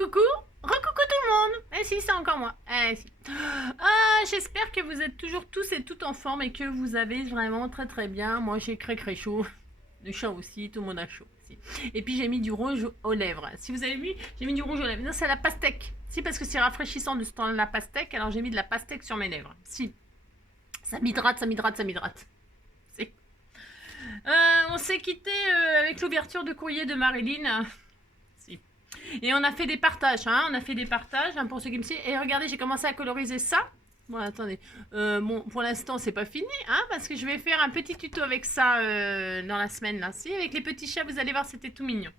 Coucou, recoucou tout le monde. Eh si, c'est encore moi. Eh si. Ah, j'espère que vous êtes toujours tous et toutes en forme et que vous avez vraiment très très bien. Moi j'ai très chaud. Le chat aussi, tout le monde a chaud aussi. Et puis j'ai mis du rouge aux lèvres. Si vous avez vu, j'ai mis du rouge aux lèvres. Non, c'est la pastèque. Si, parce que c'est rafraîchissant de ce temps la pastèque, alors j'ai mis de la pastèque sur mes lèvres. Si. Ça m'hydrate, ça m'hydrate, ça m'hydrate. Si. On s'est quitté avec l'ouverture de courrier de Marilyn. Si. Et on a fait des partages, hein, pour ceux qui me suivent. Et regardez, j'ai commencé à coloriser ça. Bon, attendez. Bon, pour l'instant, c'est pas fini, hein, parce que je vais faire un petit tuto avec ça dans la semaine, là. Si, avec les petits chats, vous allez voir, c'était tout mignon.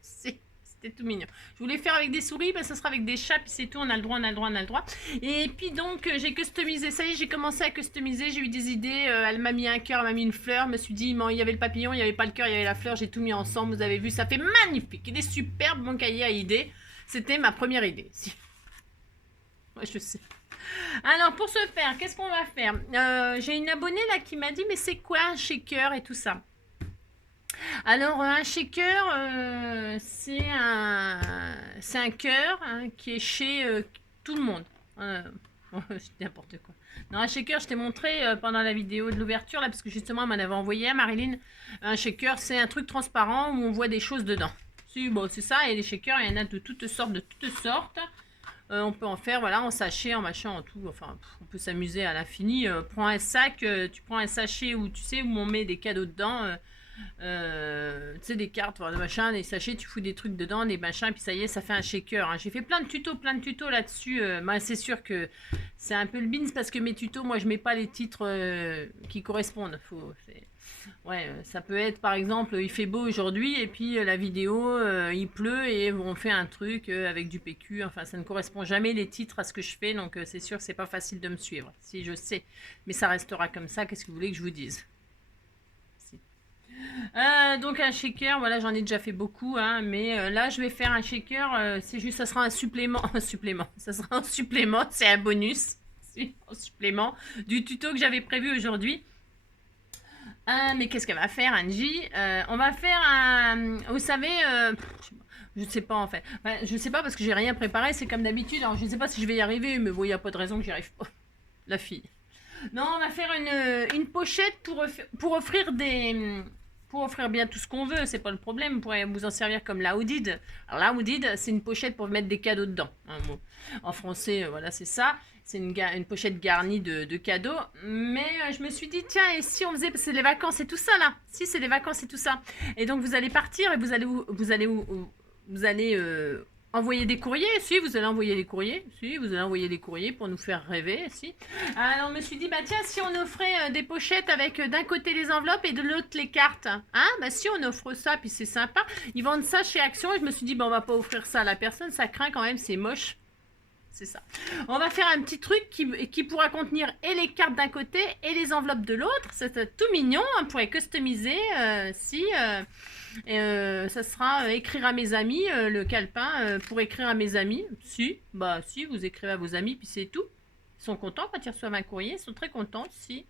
C'était tout mignon. Je voulais faire avec des souris, ben ça sera avec des chats, puis c'est tout, on a le droit, on a le droit, on a le droit. Et puis donc, j'ai customisé, ça y est, j'ai commencé à customiser, j'ai eu des idées, elle m'a mis un cœur, elle m'a mis une fleur, je me suis dit, il y avait le papillon, il n'y avait pas le cœur, il y avait la fleur, j'ai tout mis ensemble, vous avez vu, ça fait magnifique, il est superbe, mon cahier à idées. C'était ma première idée. Si. Ouais, je sais. Alors, pour ce faire, qu'est-ce qu'on va faire j'ai une abonnée là qui m'a dit, mais c'est quoi un shaker et tout ça. Alors, un shaker, c'est un cœur, hein, qui est chez tout le monde. C'est n'importe quoi. Non, un shaker, je t'ai montré pendant la vidéo de l'ouverture, là, parce que justement, elle m'en avait envoyé à Marilyn. Un shaker, c'est un truc transparent où on voit des choses dedans. Bon, c'est ça, et les shakers, il y en a de toutes sortes, on peut en faire, voilà, en sachet, en machin, en tout. Enfin, on peut s'amuser à l'infini. Prends un sac, tu prends un sachet où tu sais où on met des cadeaux dedans. Tu sais, des cartes, des machins, des sachets, tu fous des trucs dedans, des machins, et puis ça y est, ça fait un shaker. Hein. J'ai fait plein de tutos là-dessus. C'est sûr que c'est un peu le beans parce que mes tutos, moi, je mets pas les titres qui correspondent. Ouais, ça peut être par exemple, il fait beau aujourd'hui, et puis la vidéo, il pleut, et on fait un truc avec du PQ. Enfin, ça ne correspond jamais les titres à ce que je fais, donc c'est sûr que c'est pas facile de me suivre. Si, je sais, mais ça restera comme ça. Qu'est-ce que vous voulez que je vous dise? Donc un shaker, voilà, j'en ai déjà fait beaucoup, hein, mais là je vais faire un shaker, c'est juste, ça sera un supplément, ça sera un supplément, c'est un bonus, un supplément du tuto que j'avais prévu aujourd'hui. Mais qu'est-ce qu'elle va faire, Angie? On va faire un, vous savez, je ne sais pas en fait, je ne sais pas parce que j'ai rien préparé, c'est comme d'habitude, alors je ne sais pas si je vais y arriver, mais bon, il n'y a pas de raison que j'y arrive pas, la fille. Non, on va faire une pochette pour offrir des... Pour offrir bien tout ce qu'on veut, c'est pas le problème. Vous pourrez vous en servir comme la hooded. Alors la hooded, c'est une pochette pour mettre des cadeaux dedans. Hein, bon. En français, voilà, c'est ça. C'est une pochette garnie de cadeaux. Mais je me suis dit, tiens, et si on faisait... C'est les vacances et tout ça, là. Si, c'est les vacances et tout ça. Et donc, vous allez partir et vous allez envoyer des courriers. Si, vous allez envoyer des courriers. Si, vous allez envoyer des courriers pour nous faire rêver. Si. Alors, je me suis dit, bah tiens, si on offrait des pochettes avec d'un côté les enveloppes et de l'autre les cartes. Hein, bah si on offre ça, puis c'est sympa. Ils vendent ça chez Action et je me suis dit, bah on va pas offrir ça à la personne. Ça craint quand même, c'est moche. C'est ça. On va faire un petit truc qui pourra contenir et les cartes d'un côté et les enveloppes de l'autre. C'est tout mignon. On pourrait customiser ça sera écrire à mes amis, le calepin pour écrire à mes amis. Si, bah si, vous écrivez à vos amis, puis c'est tout. Ils sont contents quand ils reçoivent un courrier, ils sont très contents, si.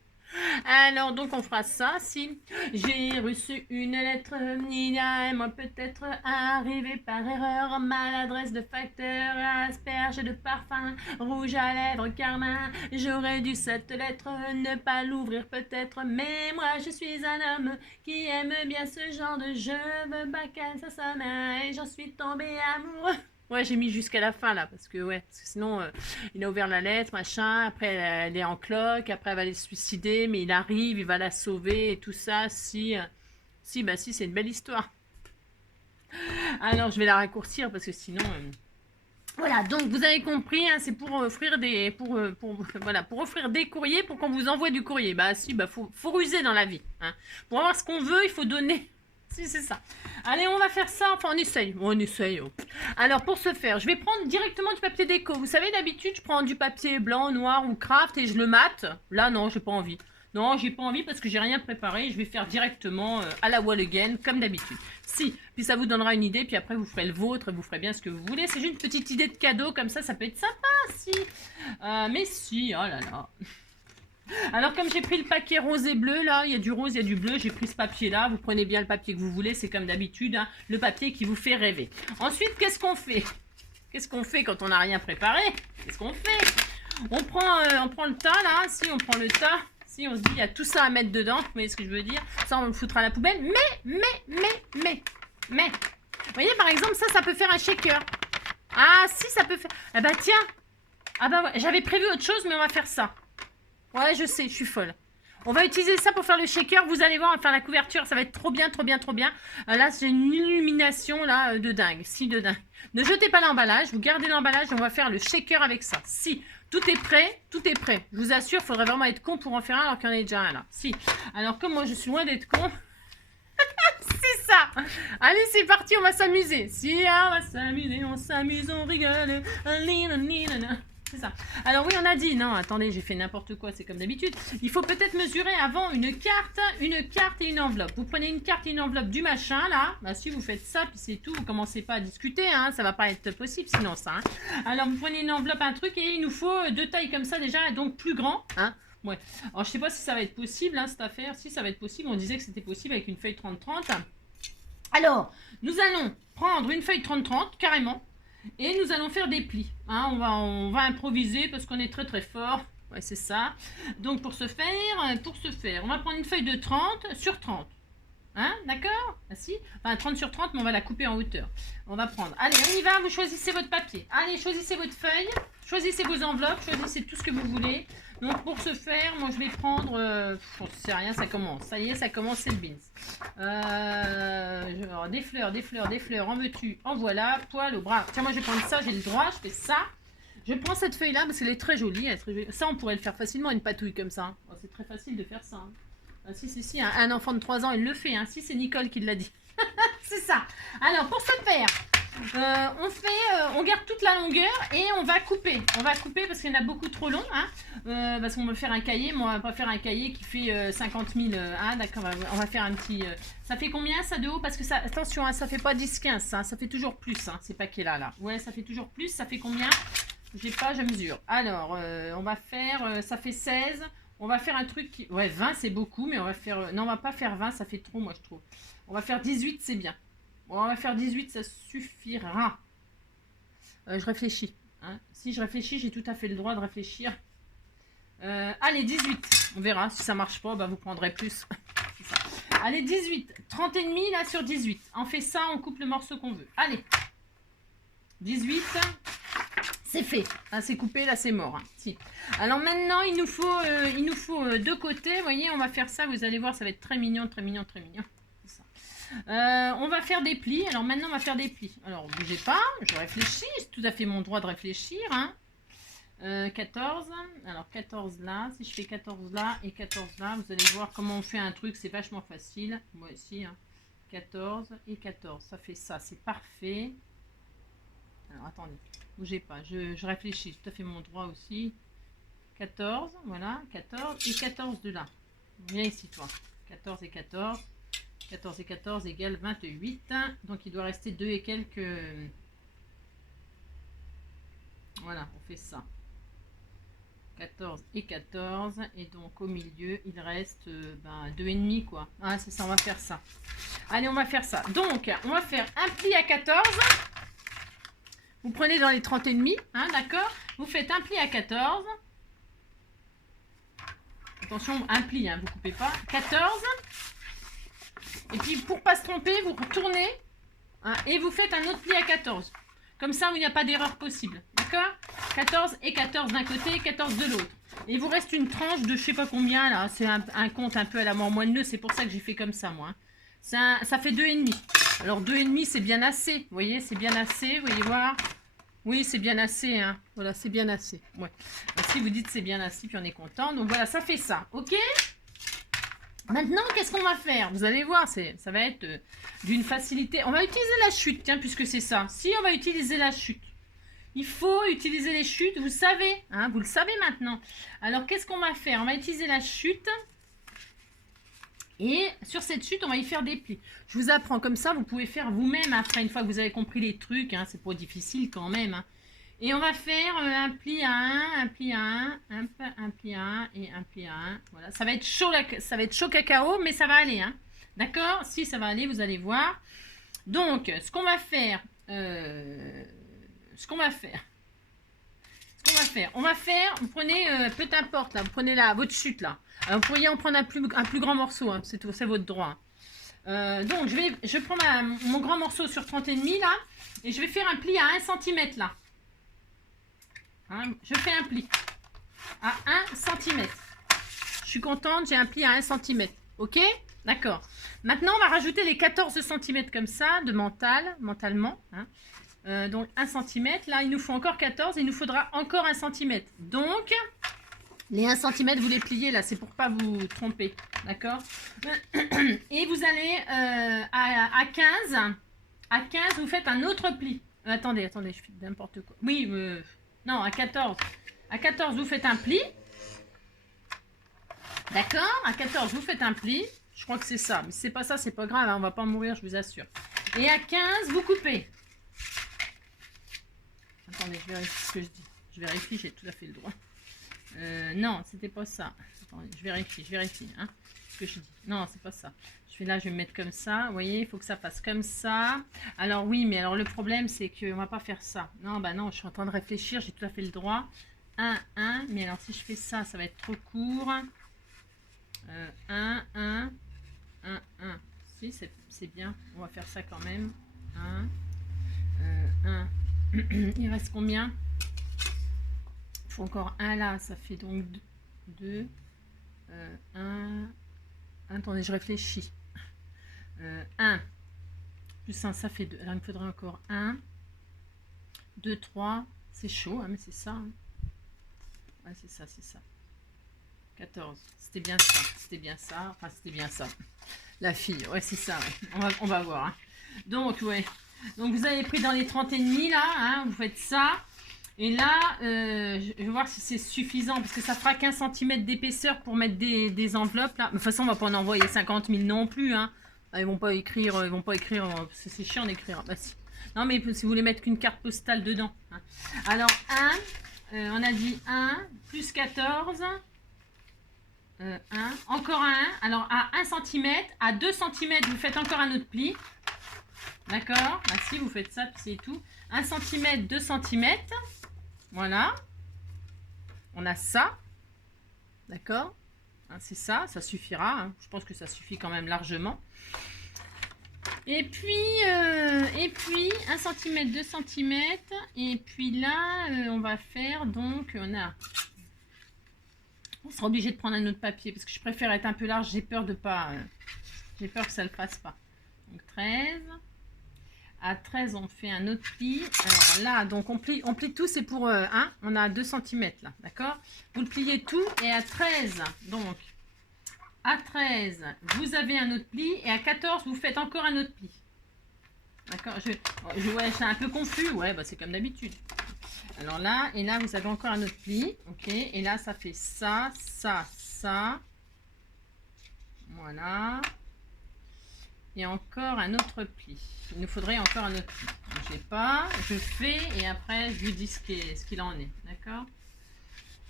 Alors, donc, on fera ça. Si j'ai reçu une lettre, il a moi peut-être arrivé par erreur. Maladresse de facteur, asperge de parfum, rouge à lèvres, carmin. J'aurais dû cette lettre ne pas l'ouvrir peut-être. Mais moi, je suis un homme qui aime bien ce genre de jeu. Veux pas qu'elle soit sa main et j'en suis tombé amoureux. Ouais, j'ai mis jusqu'à la fin là, parce que sinon il a ouvert la lettre, machin, après elle est en cloque, après elle va aller se suicider, mais il arrive, il va la sauver et tout ça, si, c'est une belle histoire. Alors je vais la raccourcir parce que sinon... Voilà, donc vous avez compris, hein, c'est pour offrir pour offrir des courriers, pour qu'on vous envoie du courrier. Faut ruser dans la vie. Hein. Pour avoir ce qu'on veut, il faut donner. Si, c'est ça. Allez, on va faire ça. Enfin, on essaye. Alors, pour ce faire, je vais prendre directement du papier déco. Vous savez, d'habitude, je prends du papier blanc, noir ou craft et je le mate. Là, non, j'ai pas envie. Non, j'ai pas envie parce que j'ai rien préparé. Je vais faire directement à la wall again, comme d'habitude. Si, puis ça vous donnera une idée, puis après vous ferez le vôtre et vous ferez bien ce que vous voulez. C'est juste une petite idée de cadeau, comme ça peut être sympa, si. Mais si, oh là là. Alors comme j'ai pris le paquet rose et bleu, là, il y a du rose, il y a du bleu, j'ai pris ce papier-là, vous prenez bien le papier que vous voulez, c'est comme d'habitude, hein, le papier qui vous fait rêver. Ensuite, qu'est-ce qu'on fait? Qu'est-ce qu'on fait quand on n'a rien préparé? Qu'est-ce qu'on fait? On prend le tas, là. Si, on prend le tas. Si, on se dit, il y a tout ça à mettre dedans. Vous voyez ce que je veux dire? Ça, on le foutra à la poubelle. Mais. Vous voyez, par exemple, ça peut faire un shaker. Ah, si, ça peut faire... Ah bah, tiens. Ah bah, ouais. J'avais prévu autre chose, mais on va faire ça. Ouais, je sais, je suis folle. On va utiliser ça pour faire le shaker. Vous allez voir, on va faire la couverture. Ça va être trop bien. Là, c'est une illumination là de dingue. Si, de dingue. Ne jetez pas l'emballage. Vous gardez l'emballage et on va faire le shaker avec ça. Si, tout est prêt. Je vous assure, il faudrait vraiment être con pour en faire un alors qu'il y en a déjà un là. Si. Alors, comme moi, je suis loin d'être con. C'est ça. Allez, c'est parti, on va s'amuser. Si, on va s'amuser, on s'amuse, on rigole. C'est ça. Alors oui, on a dit, non, attendez, j'ai fait n'importe quoi, c'est comme d'habitude. Il faut peut-être mesurer avant une carte et une enveloppe. Vous prenez une carte et une enveloppe du machin, là. Bah si vous faites ça, puis c'est tout, vous commencez pas à discuter, hein. Ça va pas être possible sinon ça. Hein. Alors vous prenez une enveloppe, un truc, et il nous faut deux tailles comme ça déjà, donc plus grand, hein. Ouais. Alors je sais pas si ça va être possible, hein, cette affaire. Si ça va être possible, on disait que c'était possible avec une feuille 30-30. Alors, nous allons prendre une feuille 30-30, carrément. Et nous allons faire des plis. Hein, on va improviser parce qu'on est très fort. Ouais, c'est ça. Donc pour ce faire, on va prendre une feuille de 30 sur 30. Hein, d'accord? Ah, si. Enfin, 30 sur 30, mais on va la couper en hauteur. On va prendre. Allez, on y va. Vous choisissez votre papier. Allez, choisissez votre feuille. Choisissez vos enveloppes. Choisissez tout ce que vous voulez. Donc pour ce faire, moi je vais prendre... je sais rien, ça commence. Ça y est, ça commence, c'est le beans. Des fleurs. En veux-tu? En voilà. Poil au bras. Tiens, moi je vais prendre ça, j'ai le droit. Je fais ça. Je prends cette feuille-là parce qu'elle est très jolie. Ça, on pourrait le faire facilement, une patouille comme ça. Oh, c'est très facile de faire ça. Hein. Ah, si, un enfant de 3 ans, il le fait. Hein. Si, c'est Nicole qui l'a dit. C'est ça. Alors, pour ce faire, on garde toute la longueur et on va couper. On va couper parce qu'il y en a beaucoup trop long. Hein. Parce qu'on va faire un cahier, mais on va pas faire un cahier qui fait 50 000. Hein, d'accord, on va faire un petit... ça fait combien ça de haut? Parce que ça, attention, hein, ça fait pas 10-15, hein, ça fait toujours plus, hein, ces paquets-là. Ouais, ça fait toujours plus. Ça fait combien? Je mesure. Alors, on va faire... ça fait 16. On va faire un truc qui... Ouais, 20 c'est beaucoup, mais on va faire... non, on va pas faire 20, ça fait trop, moi je trouve. On va faire 18, c'est bien. Bon, on va faire 18, ça suffira. Je réfléchis. Hein. Si je réfléchis, j'ai tout à fait le droit de réfléchir. Allez, 18. On verra. Si ça marche pas, bah, vous prendrez plus. Allez, 18. 30 et demi, là, sur 18. On fait ça, on coupe le morceau qu'on veut. Allez. 18. C'est fait. Ah, c'est coupé, là, c'est mort. Hein. Si. Alors maintenant, il nous faut deux côtés. Vous voyez, on va faire ça. Vous allez voir, ça va être très mignon. On va faire des plis. Alors maintenant, on va faire des plis. Alors, bougez pas. Je réfléchis. C'est tout à fait mon droit de réfléchir. Hein. 14. Alors, 14 là. Si je fais 14 là et 14 là, vous allez voir comment on fait un truc. C'est vachement facile. Moi aussi. Hein. 14 et 14. Ça fait ça. C'est parfait. Alors, attendez. Bougez pas. Je réfléchis. Tout à fait mon droit aussi. 14. Voilà. 14 et 14 de là. Viens ici, toi. 14 et 14. 14 et 14 égale 28. Donc, il doit rester 2 et quelques... Voilà, on fait ça. 14 et 14. Et donc, au milieu, il reste 2,5 quoi. Ah, c'est ça, on va faire ça. Allez, on va faire ça. Donc, on va faire un pli à 14. Vous prenez dans les 30 et demi, hein, d'accord? Vous faites un pli à 14. Attention, un pli, hein, vous coupez pas. 14. Et puis, pour pas se tromper, vous retournez hein, et vous faites un autre pli à 14. Comme ça, il n'y a pas d'erreur possible. D'accord? 14 et 14 d'un côté, 14 de l'autre. Et il vous reste une tranche de je sais pas combien, là. C'est un compte un peu à la mort moelleux. C'est pour ça que j'ai fait comme ça, moi. Hein. Ça fait 2,5. Alors, 2,5, c'est bien assez. Vous voyez, c'est bien assez. Vous voyez voir? Oui, c'est bien assez. Hein. Voilà, c'est bien assez. Ouais. Si vous dites c'est bien assez, puis on est content. Donc, voilà, ça fait ça. OK? Maintenant, qu'est-ce qu'on va faire? Vous allez voir, ça va être d'une facilité. On va utiliser la chute, tiens, puisque c'est ça. Si, on va utiliser la chute. Il faut utiliser les chutes, vous savez. Hein, vous le savez maintenant. Alors, qu'est-ce qu'on va faire? On va utiliser la chute. Et sur cette chute, on va y faire des plis. Je vous apprends comme ça, vous pouvez faire vous-même après, une fois que vous avez compris les trucs. Hein, c'est pas difficile quand même. Hein. Et on va faire un pli à 1, un pli à 1, un pli à 1 et un pli à 1. Voilà, ça va être chaud cacao, mais ça va aller. Hein. D'accord? Si ça va aller, vous allez voir. Donc, ce qu'on va faire, ce qu'on va faire, on va faire, vous prenez, peu importe, là, vous prenez là, votre chute, là. Alors, vous pourriez en prendre un plus grand morceau, hein, c'est tout, c'est votre droit. Donc, je prends mon grand morceau sur 30,5, là, et je vais faire un pli à 1 cm, là. Hein, je fais un pli à 1 cm. Je suis contente, j'ai un pli à 1 cm. Ok? D'accord. Maintenant, on va rajouter les 14 cm comme ça, de mentalement. Hein. Donc, 1 cm. Là, il nous faut encore 14. Il nous faudra encore 1 cm. Donc, les 1 cm, vous les pliez là. C'est pour pas vous tromper. D'accord? Et vous allez à 15. À 15, vous faites un autre pli. Attendez, je fais n'importe quoi. Oui, non, à 14. À 14, vous faites un pli. D'accord? À 14, vous faites un pli. Je crois que c'est ça. Mais si c'est pas ça, c'est pas grave. Hein, on va pas mourir, je vous assure. Et à 15, vous coupez. Attendez, je vérifie ce que je dis. Je vérifie, j'ai tout à fait le droit. Non, c'était pas ça. Attendez, je vérifie. Hein, ce que je dis. Non, c'est pas ça. Je vais me mettre comme ça. Vous voyez, il faut que ça fasse comme ça. Alors oui, mais alors le problème, c'est qu'on va pas faire ça. Non, bah non, je suis en train de réfléchir. J'ai tout à fait le droit. 1, 1. Mais alors si je fais ça, ça va être trop court. 1, 1. 1, 1. Si, c'est bien. On va faire ça quand même. 1. 1. Il reste combien? Il faut encore 1 là. Ça fait donc 2. 1. Attendez, je réfléchis. 1. Plus 1, ça fait 2. Alors, il me faudrait encore 1. 2, 3. C'est chaud, hein, mais c'est ça. Hein. Ouais, c'est ça. 14. C'était bien ça. Enfin, c'était bien ça. La fille, ouais, c'est ça. Ouais. On va voir. Hein. Donc, ouais. Donc, vous avez pris dans les 30,5 là. Hein, vous faites ça. Et là, je vais voir si c'est suffisant. Parce que ça fera 15 cm d'épaisseur pour mettre des enveloppes là. Mais de toute façon, on va pas en envoyer 50 000 non plus. Hein. Ils vont pas écrire. Parce que c'est chiant d'écrire. Bah, si. Non, mais si vous voulez mettre qu'une carte postale dedans. Hein. Alors, 1. On a dit 1 plus 14. 1, encore un 1, alors à 1 cm, à 2 cm, vous faites encore un autre pli, d'accord, bah si vous faites ça, puis c'est tout, 1 cm, 2 cm, voilà, on a ça, d'accord, hein, c'est ça, ça suffira, hein. Je pense que ça suffit quand même largement, et puis 1 cm, 2 cm, et puis là, on va faire, donc, on sera obligé de prendre un autre papier parce que je préfère être un peu large. J'ai peur que ça ne le fasse pas. Donc 13. À 13, on fait un autre pli. Alors là, donc on plie tout. C'est pour 1. On a 2 cm là. D'accord? Vous le pliez tout. Et à 13, donc à 13, vous avez un autre pli. Et à 14, vous faites encore un autre pli. D'accord? Ouais, c'est un peu confus. Ouais, bah, c'est comme d'habitude. Alors là, et là, vous avez encore un autre pli. Ok, et là, ça fait ça, ça, ça. Voilà. Et encore un autre pli. Il nous faudrait encore un autre pli. Je sais pas, je fais et après, je vous dis ce qu'il en est. D'accord?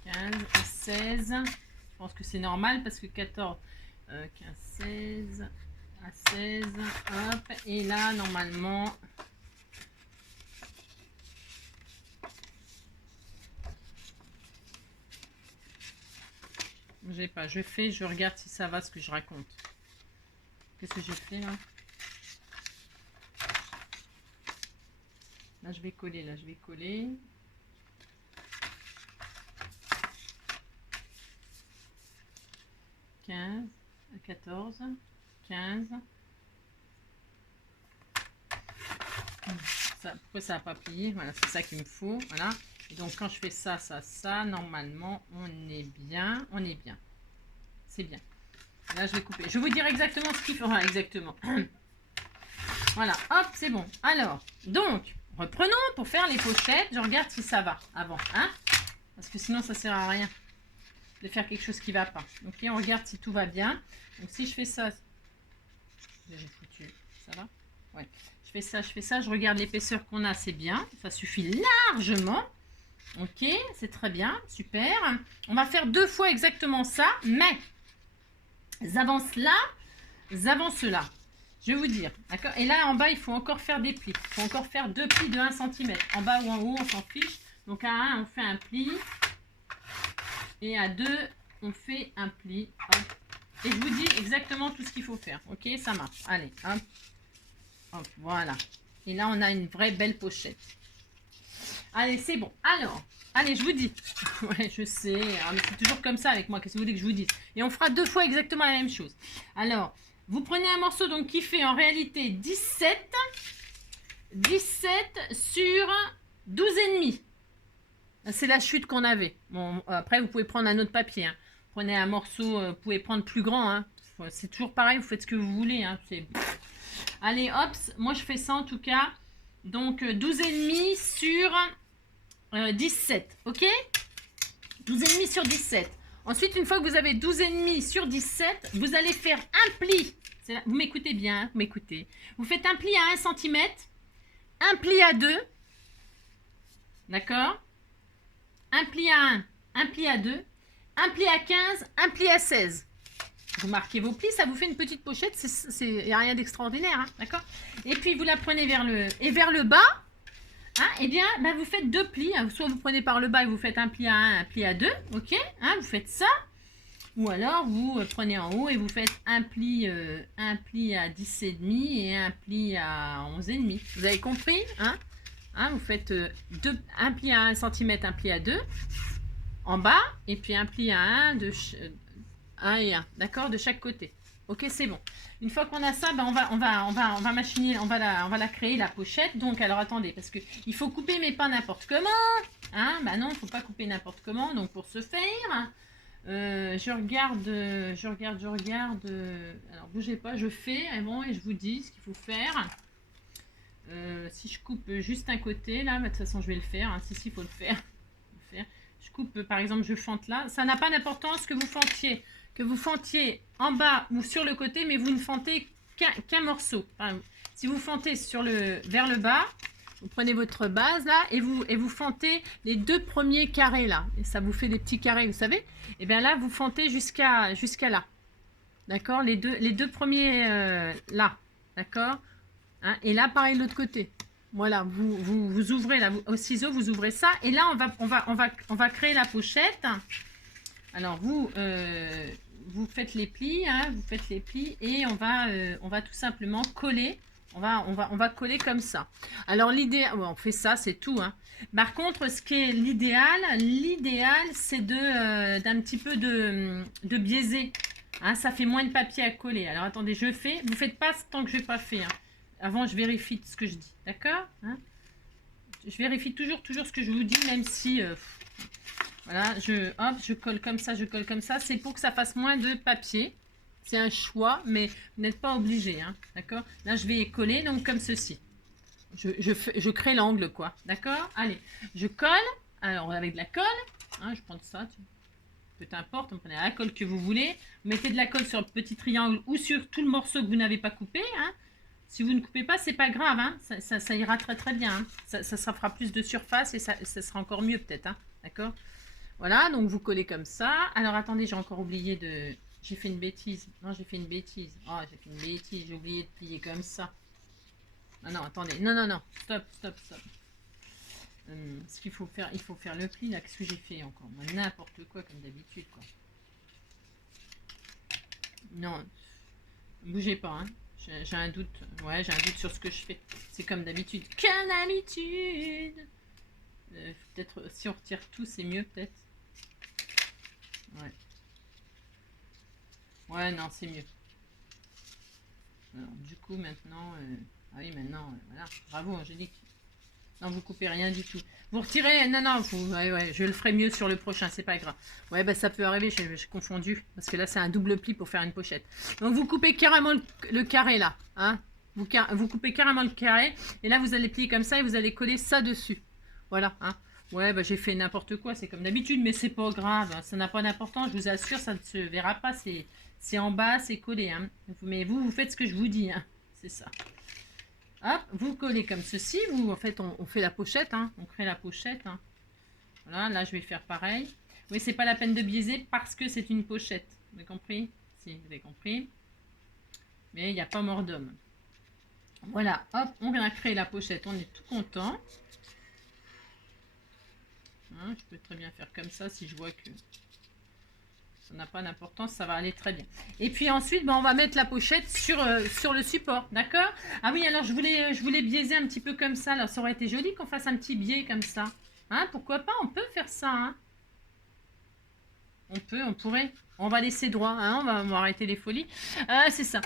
15 et 16. Je pense que c'est normal parce que 14, 15, 16, à 16. Hop, et là, normalement... J'ai pas, je regarde si ça va ce que je raconte. Qu'est-ce que j'ai fait là? Là je vais coller, 15, 14, 15. Pourquoi ça n'a pas plié? Voilà, c'est ça qu'il me faut. Voilà. Et donc quand je fais ça, normalement on est bien. C'est bien. Là je vais couper. Je vais vous dire exactement ce qu'il faudra exactement. Voilà, hop, c'est bon. Alors, donc, reprenons pour faire les pochettes. Je regarde si ça va avant, hein, parce que sinon ça sert à rien de faire quelque chose qui va pas. Ok, on regarde si tout va bien. Donc si je fais ça, j'ai foutu. Ça va? Ouais. Je fais ça, je regarde l'épaisseur qu'on a, c'est bien. Ça suffit largement. Ok, c'est très bien, super. On va faire 2 fois exactement ça, mais avant cela, Je vais vous dire, d'accord. Et là, en bas, il faut encore faire des plis. Il faut encore faire 2 plis de 1 cm. En bas ou en haut, on s'en fiche. Donc à 1, on fait un pli. Et à 2, on fait un pli. Hop. Et je vous dis exactement tout ce qu'il faut faire. Ok, ça marche. Allez, hop. Hop, voilà. Et là, on a une vraie belle pochette. Allez, c'est bon. Alors, allez, je vous dis. Ouais, je sais. Hein, mais c'est toujours comme ça avec moi. Qu'est-ce que vous voulez que je vous dise? Et on fera 2 fois exactement la même chose. Alors, vous prenez un morceau donc qui fait en réalité 17 sur 12,5. C'est la chute qu'on avait. Bon, après, vous pouvez prendre un autre papier. Hein. Prenez un morceau, vous pouvez prendre plus grand. Hein. C'est toujours pareil, vous faites ce que vous voulez. Hein. Allez, hop, moi je fais ça en tout cas. Donc 12,5 sur 17. Ok? 12,5 sur 17. Ensuite, une fois que vous avez 12,5 sur 17, vous allez faire un pli. Vous m'écoutez bien, hein, vous m'écoutez. Vous faites un pli à 1 cm, un pli à 2. D'accord? Un pli à 1, un pli à 2, un pli à 15, un pli à 16. Vous marquez vos plis, ça vous fait une petite pochette, il n'y a rien d'extraordinaire, hein, d'accord? Et puis vous la prenez vers le bas, hein, et bien bah, vous faites 2 plis, hein, soit vous prenez par le bas et vous faites un pli à 1, un pli à 2, ok? Hein, vous faites ça, ou alors vous prenez en haut et vous faites un pli à 10,5 et un pli à 11,5. Vous avez compris, hein? Hein, vous faites un pli à 1 cm, un pli à 2 en bas, et puis un pli à 1 et 1, d'accord, de chaque côté. Ok, c'est bon. Une fois qu'on a ça, ben on va machiner, on va la créer, la pochette. Donc, alors attendez, parce que il faut couper, mais pas n'importe comment. Hein, ben non, il ne faut pas couper n'importe comment. Donc, pour ce faire, je regarde. Alors, bougez pas, je fais, bon, et je vous dis ce qu'il faut faire. Si je coupe juste un côté, là, de toute façon, je vais le faire. Hein, si, il faut le faire. Je coupe, par exemple, je fente là. Ça n'a pas d'importance que vous fentiez en bas ou sur le côté, mais vous ne fentez qu'un morceau. Enfin, si vous fentez vers le bas, vous prenez votre base là et vous fentez les 2 premiers carrés là. Et ça vous fait des petits carrés, vous savez. Et bien là, vous fentez jusqu'à là. D'accord, les deux premiers là. D'accord, hein, et là, pareil, de l'autre côté. Voilà, vous ouvrez là, au ciseau, vous ouvrez ça. Et là, on va créer la pochette. Alors, vous faites les plis, hein, et on va tout simplement coller. On va coller comme ça. Alors, l'idéal, on fait ça, c'est tout. Hein. Par contre, ce qui est l'idéal, c'est d'un petit peu de biaiser. Hein, ça fait moins de papier à coller. Alors, attendez, vous faites pas tant que je n'ai pas fait. Hein. Avant, je vérifie ce que je dis. D'accord, hein? Je vérifie toujours ce que je vous dis, même si... voilà, je colle comme ça, C'est pour que ça fasse moins de papier. C'est un choix, mais vous n'êtes pas obligé. Hein, d'accord? Là, je vais coller, donc comme ceci. Je crée l'angle, quoi. D'accord? Allez, je colle. Alors, avec de la colle. Hein, je prends ça. Peu importe, vous prenez la colle que vous voulez. Vous mettez de la colle sur le petit triangle ou sur tout le morceau que vous n'avez pas coupé. Hein. Si vous ne coupez pas, c'est pas grave, hein. Ça ira très très bien. Hein. Ça fera plus de surface et ça sera encore mieux peut-être. Hein. D'accord? Voilà, donc vous collez comme ça. Alors attendez, j'ai encore oublié de... J'ai fait une bêtise. Non, j'ai fait une bêtise. Oh, j'ai fait une bêtise. J'ai oublié de plier comme ça. Non, attendez. Non. Stop. Ce qu'il faut faire, il faut faire le pli là. Qu'est-ce que j'ai fait encore? Moi, n'importe quoi comme d'habitude, quoi. Non, bougez pas, hein. J'ai un doute. Ouais, j'ai un doute sur ce que je fais. C'est comme d'habitude. Comme d'habitude. Peut-être si on retire tout, c'est mieux, peut-être. Ouais. Ouais, non, c'est mieux. Alors, du coup, maintenant... Ah oui, maintenant, voilà. Bravo, Angélique. Non, vous coupez rien du tout. Vous retirez... Non, ouais, je le ferai mieux sur le prochain, c'est pas grave. Ouais, bah ça peut arriver, j'ai confondu. Parce que là, c'est un double pli pour faire une pochette. Donc, vous coupez carrément le carré, là. Hein, vous coupez carrément le carré. Et là, vous allez plier comme ça et vous allez coller ça dessus. Voilà, hein. Ouais, bah j'ai fait n'importe quoi, c'est comme d'habitude, mais c'est pas grave. Hein, ça n'a pas d'importance, je vous assure, ça ne se verra pas. C'est en bas, c'est collé. Hein. Mais vous faites ce que je vous dis. Hein. C'est ça. Hop, vous collez comme ceci. En fait, on fait la pochette. Hein. On crée la pochette. Hein. Voilà, là, je vais faire pareil. Oui, c'est pas la peine de biaiser parce que c'est une pochette. Vous avez compris? Si, vous avez compris. Mais il n'y a pas mort d'homme. Voilà, hop, on a créé la pochette, on est tout content. Hein, je peux très bien faire comme ça si je vois que ça n'a pas d'importance, ça va aller très bien. Et puis ensuite, on va mettre la pochette sur le support, d'accord? Ah oui, alors je voulais biaiser un petit peu comme ça, alors ça aurait été joli qu'on fasse un petit biais comme ça. Hein, pourquoi pas, on peut faire ça, hein? On pourrait. On va laisser droit, hein, on va arrêter les folies. C'est ça.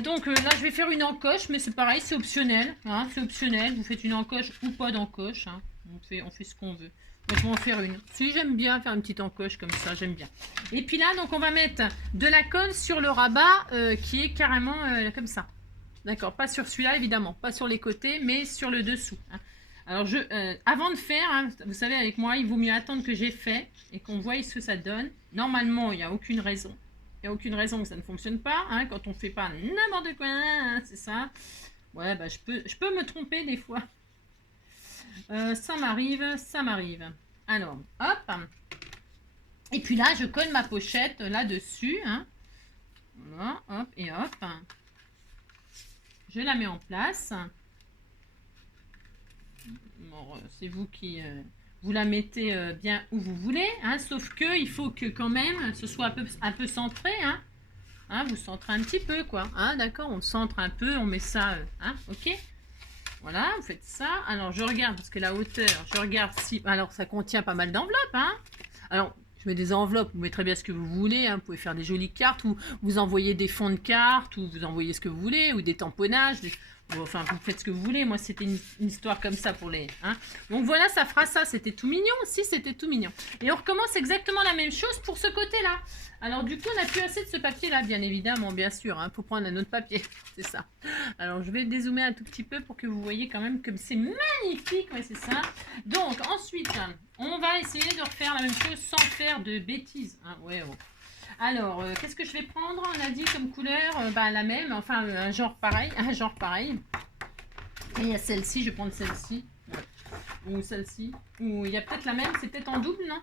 Donc là, je vais faire une encoche, mais c'est pareil, c'est optionnel. Hein, c'est optionnel, vous faites une encoche ou pas d'encoche. Hein. On fait ce qu'on veut. Donc, je vais en faire une. Si, j'aime bien faire une petite encoche comme ça, j'aime bien. Et puis là, donc on va mettre de la colle sur le rabat qui est carrément comme ça. D'accord, pas sur celui-là, évidemment. Pas sur les côtés, mais sur le dessous. Hein. Alors, avant de faire, hein, vous savez, avec moi, il vaut mieux attendre que j'ai fait et qu'on voie ce que ça donne. Normalement, il n'y a aucune raison. Il n'y a aucune raison que ça ne fonctionne pas. Hein, quand on ne fait pas n'importe quoi, hein, c'est ça. Ouais, bah, je peux me tromper des fois. Ça m'arrive, ça m'arrive. Alors, hop. Et puis là, je colle ma pochette là-dessus. Hein. Voilà, hop et hop. Je la mets en place. Bon, c'est vous qui vous la mettez bien où vous voulez, hein, sauf que il faut que quand même ce soit un peu centré, hein. Hein, vous centrez un petit peu, quoi. Hein, d'accord, on centre un peu, on met ça, hein, ok. Voilà, vous faites ça. Alors je regarde parce que la hauteur, je regarde si, alors ça contient pas mal d'enveloppes, hein. Alors je mets des enveloppes, vous mettez bien ce que vous voulez, hein. Vous pouvez faire des jolies cartes ou vous envoyez des fonds de cartes ou vous envoyez ce que vous voulez ou des tamponnages. Enfin, vous faites ce que vous voulez. Moi, c'était une histoire comme ça pour les... Hein. Donc voilà, ça fera ça. C'était tout mignon aussi, c'était tout mignon. Et on recommence exactement la même chose pour ce côté-là. Alors du coup, on n'a plus assez de ce papier-là, bien évidemment, bien sûr. Il faut prendre un autre papier, c'est ça. Alors, je vais dézoomer un tout petit peu pour que vous voyez quand même comme c'est magnifique. Ouais, c'est ça. Donc, ensuite, on va essayer de refaire la même chose sans faire de bêtises. Hein. Ouais, ouais. Alors, qu'est-ce que je vais prendre? On a dit comme couleur, la même, enfin un genre pareil, Et il y a celle-ci, je vais prendre celle-ci. Ouais. Ou celle-ci. Ou il y a peut-être la même, c'est peut-être en double, non?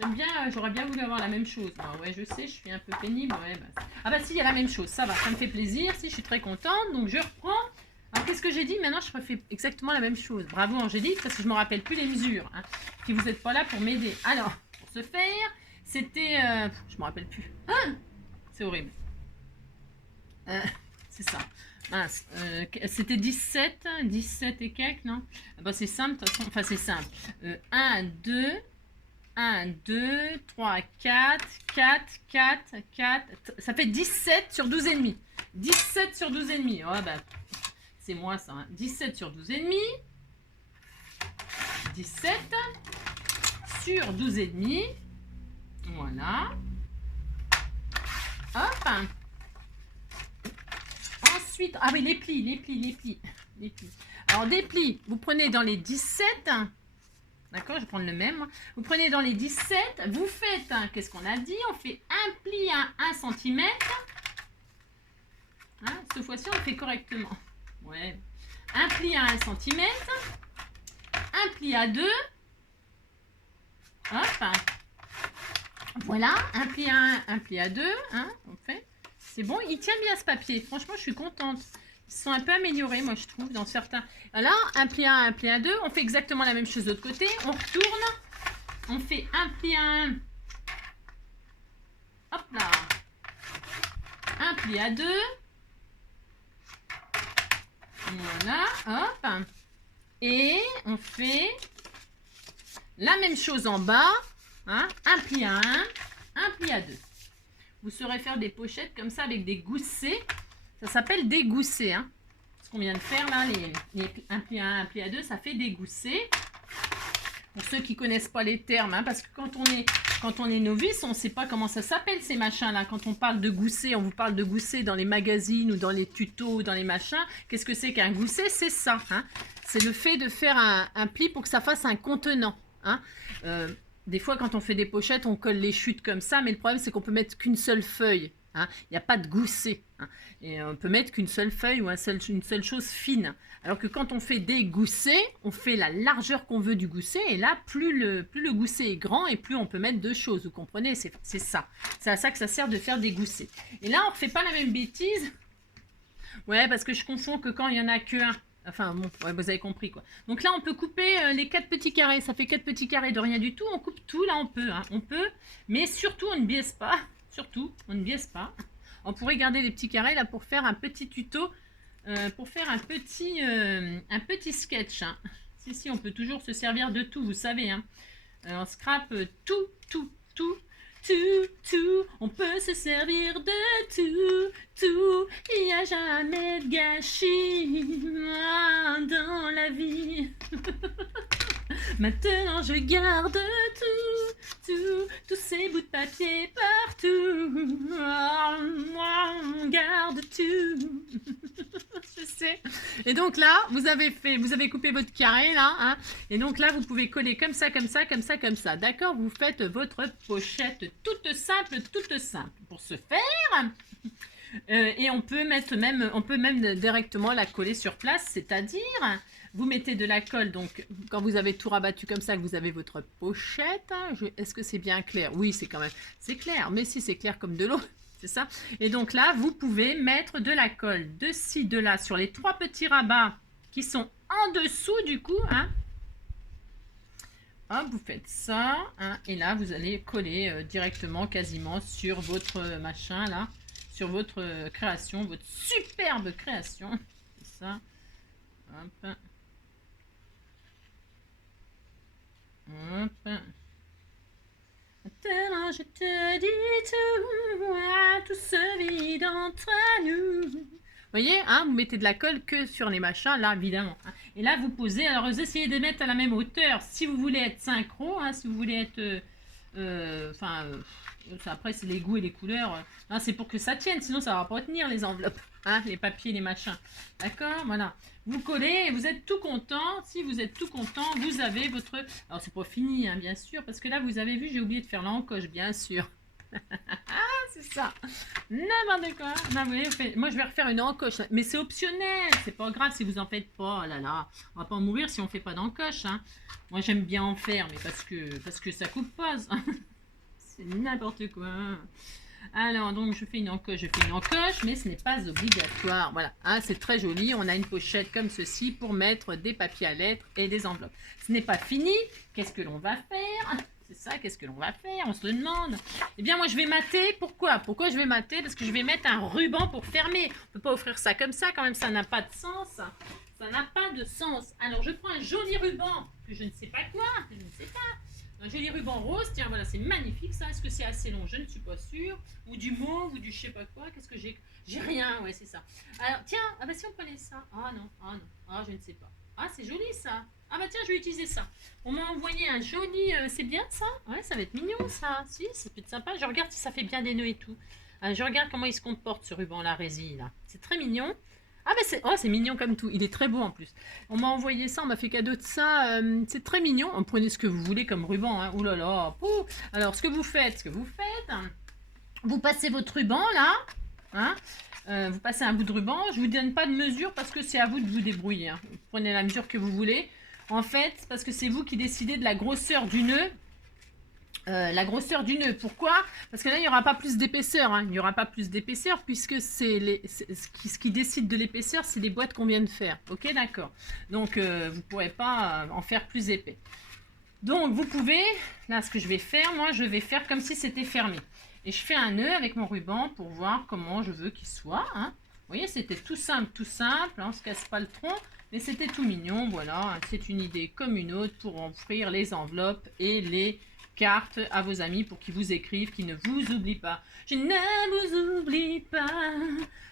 J'aime bien, j'aurais bien voulu avoir la même chose. Ah ouais, je sais, je suis un peu pénible. Ouais, ah bah si, il y a la même chose, ça va, ça me fait plaisir. Si, je suis très contente, donc je reprends. Alors, qu'est-ce que j'ai dit? Maintenant, je refais exactement la même chose. Bravo, Angélique, parce que je ne me rappelle plus les mesures. Hein, si vous n'êtes pas là pour m'aider. Alors, pour ce faire... C'était... je me rappelle plus. Ah, c'est horrible. C'est ça. Mince. C'était 17 et quelques, non? Bah, c'est simple, de toute façon. Enfin, c'est simple. 1, 2, 3, 4, 4. Ça fait 17 sur 12 et demi. 17 sur 12 et demi. Oh, bah, c'est moi ça. Hein. 17 sur 12 et demi. 17 sur 12 et demi. Voilà. Hop. Ensuite, ah oui, les plis. Alors, des plis, vous prenez dans les 17. D'accord, je vais prendre le même. Vous prenez dans les 17. Vous faites, qu'est-ce qu'on a dit? On fait un pli à 1 cm. Hein, cette fois-ci, on le fait correctement. Ouais. Un pli à 1 cm. Un pli à 2. Hop. Voilà, un pli à 1, un pli à 2, hein, on fait. C'est bon, il tient bien ce papier. Franchement, je suis contente. Ils sont un peu améliorés, moi, je trouve, dans certains. Voilà, un pli à 1, un pli à 2. On fait exactement la même chose de l'autre côté. On retourne. On fait un pli à 1. Hop là. Un pli à 2. Voilà, hop. Et on fait la même chose en bas. Hein, un pli à 1, un pli à 2. Vous saurez faire des pochettes comme ça avec des goussets. Ça s'appelle des goussets. Hein. Ce qu'on vient de faire là, un pli à 1, un pli à 2, ça fait des goussets. Pour ceux qui ne connaissent pas les termes, hein, parce que quand on est novice, on ne sait pas comment ça s'appelle ces machins-là. Quand on parle de gousset, on vous parle de gousset dans les magazines ou dans les tutos ou dans les machins. Qu'est-ce que c'est qu'un gousset? C'est ça. Hein. C'est le fait de faire un pli pour que ça fasse un contenant. Hein. Des fois, quand on fait des pochettes, on colle les chutes comme ça, mais le problème, c'est qu'on peut mettre qu'une seule feuille. Hein. Il n'y a pas de gousset. Hein. Et on peut mettre qu'une seule feuille ou une seule chose fine. Alors que quand on fait des goussets, on fait la largeur qu'on veut du gousset. Et là, plus le gousset est grand et plus on peut mettre deux choses. Vous comprenez? C'est ça. C'est à ça que ça sert de faire des goussets. Et là, on ne refait pas la même bêtise. Ouais, parce que je confonds que quand il y en a que un. Enfin bon, ouais, vous avez compris quoi. Donc là, on peut couper les 4 petits carrés. Ça fait 4 petits carrés de rien du tout. On coupe tout, là on peut. Hein. On peut, mais surtout on ne biaise pas. Surtout, on ne biaise pas. On pourrait garder les petits carrés là pour faire un petit tuto, pour faire un petit sketch. Hein. Si, on peut toujours se servir de tout, vous savez. Hein. On scrape tout. On peut se servir de tout. Il n'y a jamais de gâchis dans la vie. Maintenant je garde tous ces bouts de papier partout. On garde tout. Je sais. Et donc là, vous avez coupé votre carré là, hein, et donc là vous pouvez coller comme ça. D'accord, vous faites votre pochette toute simple. Pour ce faire. Et on peut même directement la coller sur place, c'est-à-dire vous mettez de la colle, donc quand vous avez tout rabattu comme ça, que vous avez votre pochette, hein, est-ce que c'est bien clair? Oui, c'est clair, mais si c'est clair comme de l'eau, c'est ça. Et donc là, vous pouvez mettre de la colle de ci, de là, sur les 3 petits rabats qui sont en dessous du coup, hein. Hop, vous faites ça, hein, et là, vous allez coller directement, quasiment, sur votre machin, là, sur votre création, votre superbe création. C'est ça. Hop. Hop. Maintenant je te dis tout se vide entre nous. Vous voyez, hein, vous mettez de la colle que sur les machins, là, évidemment. Hein. Et là, vous posez. Alors, vous essayez de mettre à la même hauteur si vous voulez être synchro, hein, si vous voulez être... après, c'est les goûts et les couleurs. Hein, c'est pour que ça tienne, sinon ça va pas tenir les enveloppes, hein, les papiers, les machins. D'accord, voilà. Vous collez et vous êtes tout content. Si vous êtes tout content, vous avez votre... Alors, c'est pas fini, hein, bien sûr, parce que là, vous avez vu, j'ai oublié de faire l'encoche, bien sûr. C'est ça. N'importe quoi. Non, moi, je vais refaire une encoche. Mais c'est optionnel. C'est pas grave si vous en faites pas. Oh là là. On va pas en mourir si on fait pas d'encoche. Hein. Moi, j'aime bien en faire, mais parce que ça coupe pas. C'est n'importe quoi. Alors, donc, je fais une encoche, mais ce n'est pas obligatoire. Voilà, hein, c'est très joli. On a une pochette comme ceci pour mettre des papiers à lettres et des enveloppes. Ce n'est pas fini. Qu'est-ce que l'on va faire? C'est ça, qu'est-ce que l'on va faire? On se le demande. Eh bien, moi, je vais mater. Pourquoi je vais mater? Parce que je vais mettre un ruban pour fermer. On ne peut pas offrir ça comme ça, quand même. Ça n'a pas de sens. Ça n'a pas de sens. Alors, je prends un joli ruban que je ne sais pas quoi. Je ne sais pas. Un joli ruban rose, tiens, voilà, c'est magnifique ça. Est-ce que c'est assez long? Je ne suis pas sûre. Ou du mauve, ou du je sais pas quoi. Qu'est-ce que j'ai? J'ai rien, ouais, c'est ça. Alors, tiens, ah bah si on prenait ça. Ah non, je ne sais pas. Ah, c'est joli ça. Ah bah tiens, je vais utiliser ça. On m'a envoyé un joli... c'est bien ça? Ouais, ça va être mignon ça. Si, ça peut être sympa. Je regarde si ça fait bien des nœuds et tout. Je regarde comment il se comporte ce ruban, la résine là. C'est très mignon. Ah bah c'est mignon comme tout, il est très beau en plus. On m'a envoyé ça, on m'a fait cadeau de ça, c'est très mignon. Prenez ce que vous voulez comme ruban, hein. Ouh là là, pouh. Alors ce que vous faites, vous passez votre ruban là, hein. Vous passez un bout de ruban, je vous donne pas de mesure parce que c'est à vous de vous débrouiller. Hein. Vous prenez la mesure que vous voulez. En fait, parce que c'est vous qui décidez de la grosseur du nœud. Pourquoi? Parce que là, il n'y aura pas plus d'épaisseur. Hein. Il n'y aura pas plus d'épaisseur puisque ce qui décide de l'épaisseur, c'est les boîtes qu'on vient de faire. Ok, d'accord. Donc, vous ne pourrez pas en faire plus épais. Donc, vous pouvez, là, ce que je vais faire, moi, je vais faire comme si c'était fermé. Et je fais un nœud avec mon ruban pour voir comment je veux qu'il soit. Hein. Vous voyez, c'était tout simple. Hein, on ne se casse pas le tronc. Mais c'était tout mignon, voilà. C'est une idée comme une autre pour offrir les enveloppes et les cartes à vos amis pour qu'ils vous écrivent, qu'ils ne vous oublient pas. Je ne vous oublie pas,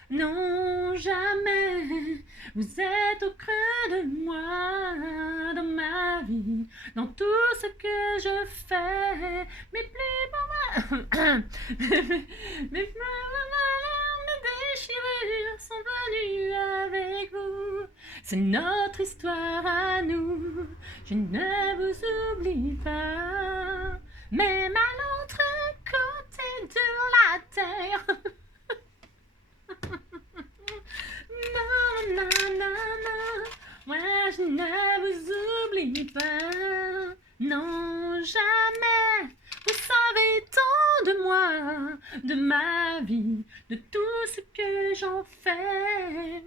non jamais. Vous êtes au creux de moi, dans ma vie, dans tout ce que je fais. Mais plus pour moi. Mes déchirures sont venues avec vous. C'est notre histoire à nous. Je ne vous oublie pas. Même à l'autre côté de la terre. Non. Moi, je ne vous oublie pas. Non, jamais. Vous savez tant de moi, de ma vie, de tout ce que j'en fais.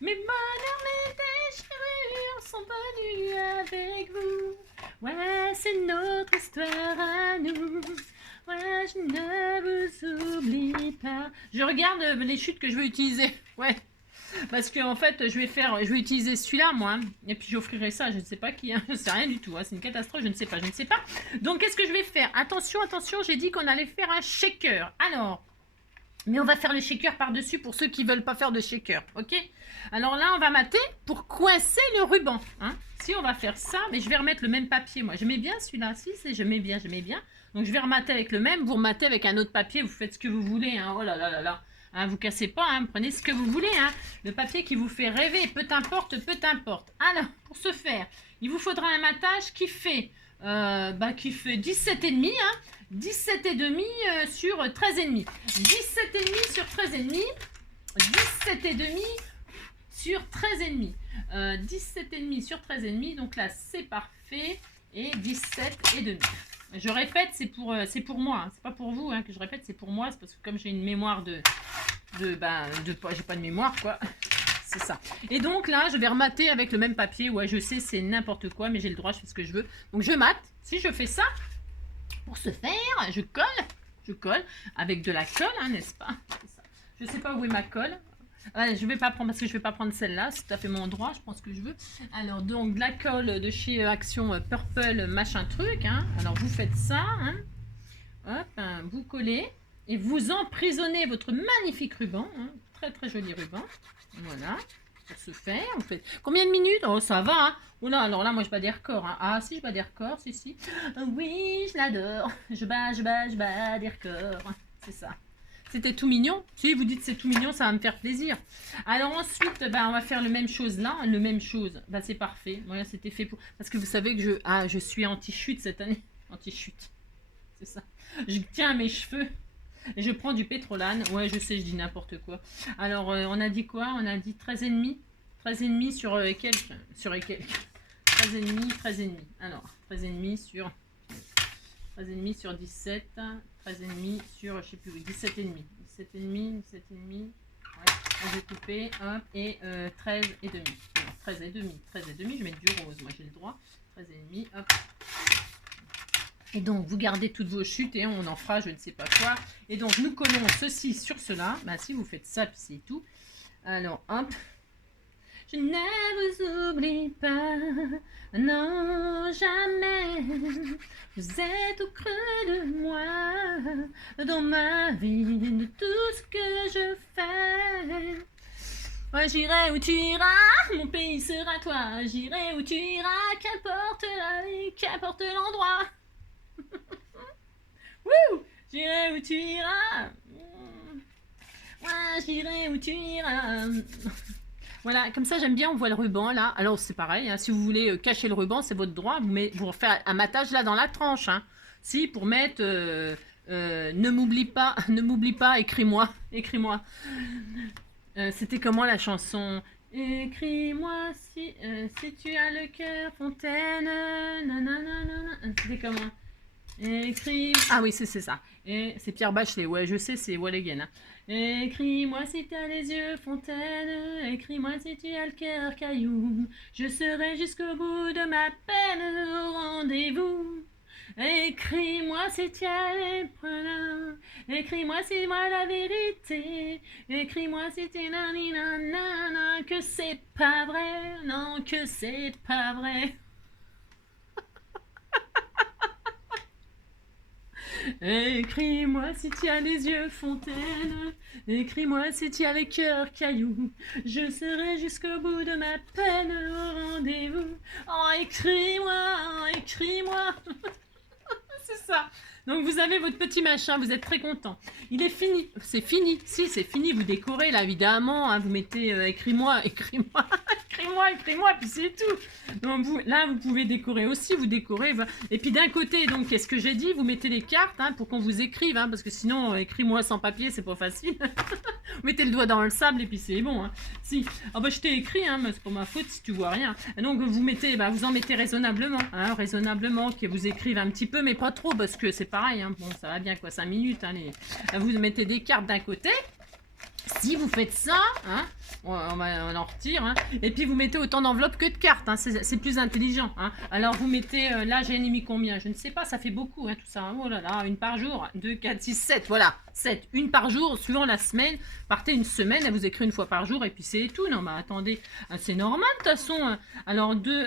Mes bonheurs, mes déchirures sont venus avec vous. Ouais, c'est notre histoire à nous. Ouais, je ne vous oublie pas. Je regarde les chutes que je vais utiliser. Ouais. Parce que en fait, je vais utiliser celui-là, moi. Hein. Et puis j'offrirai ça, je ne sais pas qui. Hein. Je ne sais rien du tout. Hein. C'est une catastrophe, je ne sais pas. Donc, qu'est-ce que je vais faire? Attention, attention, j'ai dit qu'on allait faire un shaker. Alors, mais on va faire le shaker par-dessus pour ceux qui ne veulent pas faire de shaker. Ok? Alors là, on va mater pour coincer le ruban. Hein. Si on va faire ça, mais je vais remettre le même papier. Moi, j'aimais bien celui-là. Si, j'aimais bien. Donc, je vais remater avec le même. Vous rematez avec un autre papier. Vous faites ce que vous voulez. Hein. Oh là là là là. Hein, vous cassez pas, hein, prenez ce que vous voulez. Hein. Le papier qui vous fait rêver, peu importe, peu importe. Alors, pour ce faire, il vous faudra un matage qui fait 17,5. Hein. 17,5 sur 13,5. 17,5 sur 13,5. 17,5 sur 13,5. 17,5 sur 13,5. Donc là, c'est parfait. Et 17,5. Je répète, c'est pour moi, hein. C'est pas pour vous hein, que je répète, c'est pour moi. C'est parce que comme j'ai une mémoire j'ai pas de mémoire quoi. C'est ça. Et donc là, je vais remater avec le même papier. Ouais, je sais, c'est n'importe quoi, mais j'ai le droit, je fais ce que je veux. Donc je mate. Si je fais ça, pour ce faire, je colle avec de la colle, hein, n'est-ce pas? C'est ça. Je sais pas où est ma colle. Je vais pas prendre parce que je vais pas prendre celle-là, c'est tout à fait mon droit, je pense que je veux. Alors donc de la colle de chez Action Purple machin truc. Hein. Alors vous faites ça, hein. Hop, hein, vous collez et vous emprisonnez votre magnifique ruban, hein. Très très joli ruban. Voilà. Pour ce faire, vous faites combien de minutes? Oh ça va. Hein. Oh là, alors là moi je bats des records. Hein. Ah si je bats des records, si. Oui je l'adore. Je bats des records. C'est ça. C'était tout mignon. Si vous dites c'est tout mignon, ça va me faire plaisir. Alors ensuite, on va faire la même chose là. Le même chose. C'est parfait. Voilà, c'était fait pour... Parce que vous savez que je suis anti-chute cette année. Anti-chute. C'est ça. Je tiens à mes cheveux. Et je prends du pétrolane. Ouais, je sais, je dis n'importe quoi. Alors, on a dit quoi? On a dit 13,5. 13,5 sur quelques. Sur quelques. 13,5. Alors, 13,5 sur... 13,5 sur 17, 13,5 sur, je sais plus, 17,5. 17,5. Ouais, on va couper, hop, et 13,5. 13,5, je vais mettre du rose, moi j'ai le droit. 13,5, hop. Et donc, vous gardez toutes vos chutes et on en fera je ne sais pas quoi. Et donc, nous collons ceci sur cela. Si vous faites ça, puis c'est tout. Alors, hop. Je ne vous oublie pas, non jamais. Vous êtes au creux de moi, dans ma vie, de tout ce que je fais. Moi j'irai où tu iras, mon pays sera toi. J'irai où tu iras, qu'importe la vie, qu'importe l'endroit. Wouh! J'irai où tu iras. Moi j'irai où tu iras. Voilà, comme ça j'aime bien, on voit le ruban là. Alors c'est pareil, hein, si vous voulez cacher le ruban, c'est votre droit. Vous refaites un matage là dans la tranche. Hein. Si, pour mettre ne m'oublie pas, écris-moi. C'était comment la chanson? Écris-moi si tu as le cœur fontaine. Nanana. C'était comment? Écris... Ah oui, c'est ça. Et c'est Pierre Bachelet. Ouais, je sais, c'est Walligen. Hein. Écris-moi si tu as les yeux fontaine. Écris-moi si tu as le cœur caillou. Je serai jusqu'au bout de ma peine au rendez-vous. Écris-moi si tu as les preuves. Écris-moi si moi la vérité. Écris-moi si tu nanana que c'est pas vrai. Non, que c'est pas vrai. Écris-moi si tu as les yeux fontaine. Écris-moi si tu as le cœur caillou. Je serai jusqu'au bout de ma peine au rendez-vous. Oh, écris-moi. C'est ça. Donc vous avez votre petit machin, vous êtes très content. Il est fini. C'est fini. Si, c'est fini. Vous décorez là, évidemment. Hein, vous mettez écris-moi écrivez-moi, puis c'est tout. Donc là, vous pouvez décorer aussi, vous décorez. Et puis d'un côté, donc, qu'est-ce que j'ai dit? Vous mettez les cartes pour qu'on vous écrive, parce que sinon, écris-moi sans papier, c'est pas facile. Vous mettez le doigt dans le sable et puis c'est bon. Si, je t'ai écrit, mais c'est pas ma faute si tu vois rien. Donc vous mettez, vous en mettez raisonnablement, raisonnablement, qu'ils vous écrivent un petit peu, mais pas trop, parce que c'est pareil. Bon, ça va bien quoi, 5 minutes. Vous mettez des cartes d'un côté. Si vous faites ça, on en retire, et puis vous mettez autant d'enveloppes que de cartes, c'est plus intelligent. Alors vous mettez, là j'ai mis combien? Je ne sais pas, ça fait beaucoup tout ça. Oh là là, une par jour, 2, 4, 6, 7, voilà, 7, une par jour, suivant la semaine. Partez une semaine, elle vous écrit une fois par jour, et puis c'est tout. Non, mais attendez, c'est normal de toute façon. Alors 2,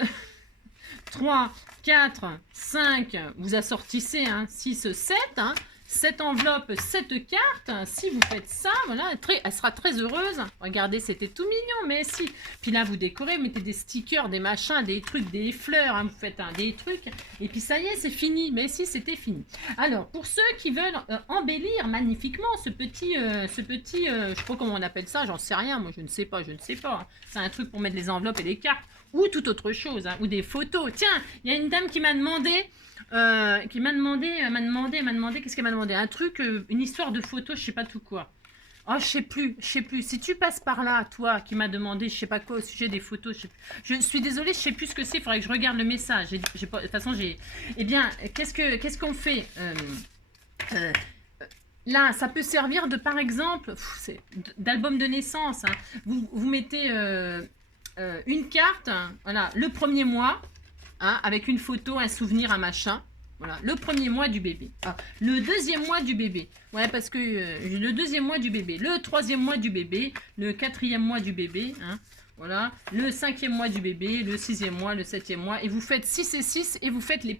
3, 4, 5, vous assortissez, 6, 7, 7 enveloppes, 7 cartes. Si vous faites ça, voilà, elle sera très heureuse. Regardez, c'était tout mignon, mais si. Puis là, vous décorez, vous mettez des stickers, des machins, des trucs, des fleurs. Vous faites des trucs. Et puis ça y est, c'est fini. Mais si, c'était fini. Alors, pour ceux qui veulent embellir magnifiquement ce petit, je sais pas comment on appelle ça, j'en sais rien. Moi, je ne sais pas. C'est un truc pour mettre les enveloppes et les cartes. Ou toute autre chose, ou des photos. Tiens, il y a une dame qui m'a demandé... qu'est-ce qu'elle m'a demandé? Un truc, une histoire de photo, je sais pas tout quoi. Oh, je sais plus. Si tu passes par là, toi, qui m'a demandé, je sais pas quoi, au sujet des photos, je suis désolée, je sais plus ce que c'est, il faudrait que je regarde le message. De toute façon, eh bien, qu'est-ce qu'on fait là, ça peut servir de, par exemple, d'album de naissance. Vous mettez une carte, voilà, le premier mois, avec une photo, un souvenir, un machin. Voilà, le premier mois du bébé. Le deuxième mois du bébé. Ouais, parce que le deuxième mois du bébé. Le troisième mois du bébé. Le quatrième mois du bébé. Voilà. Le cinquième mois du bébé. Le sixième mois. Le septième mois. Et vous faites 6 et 6. Et vous faites les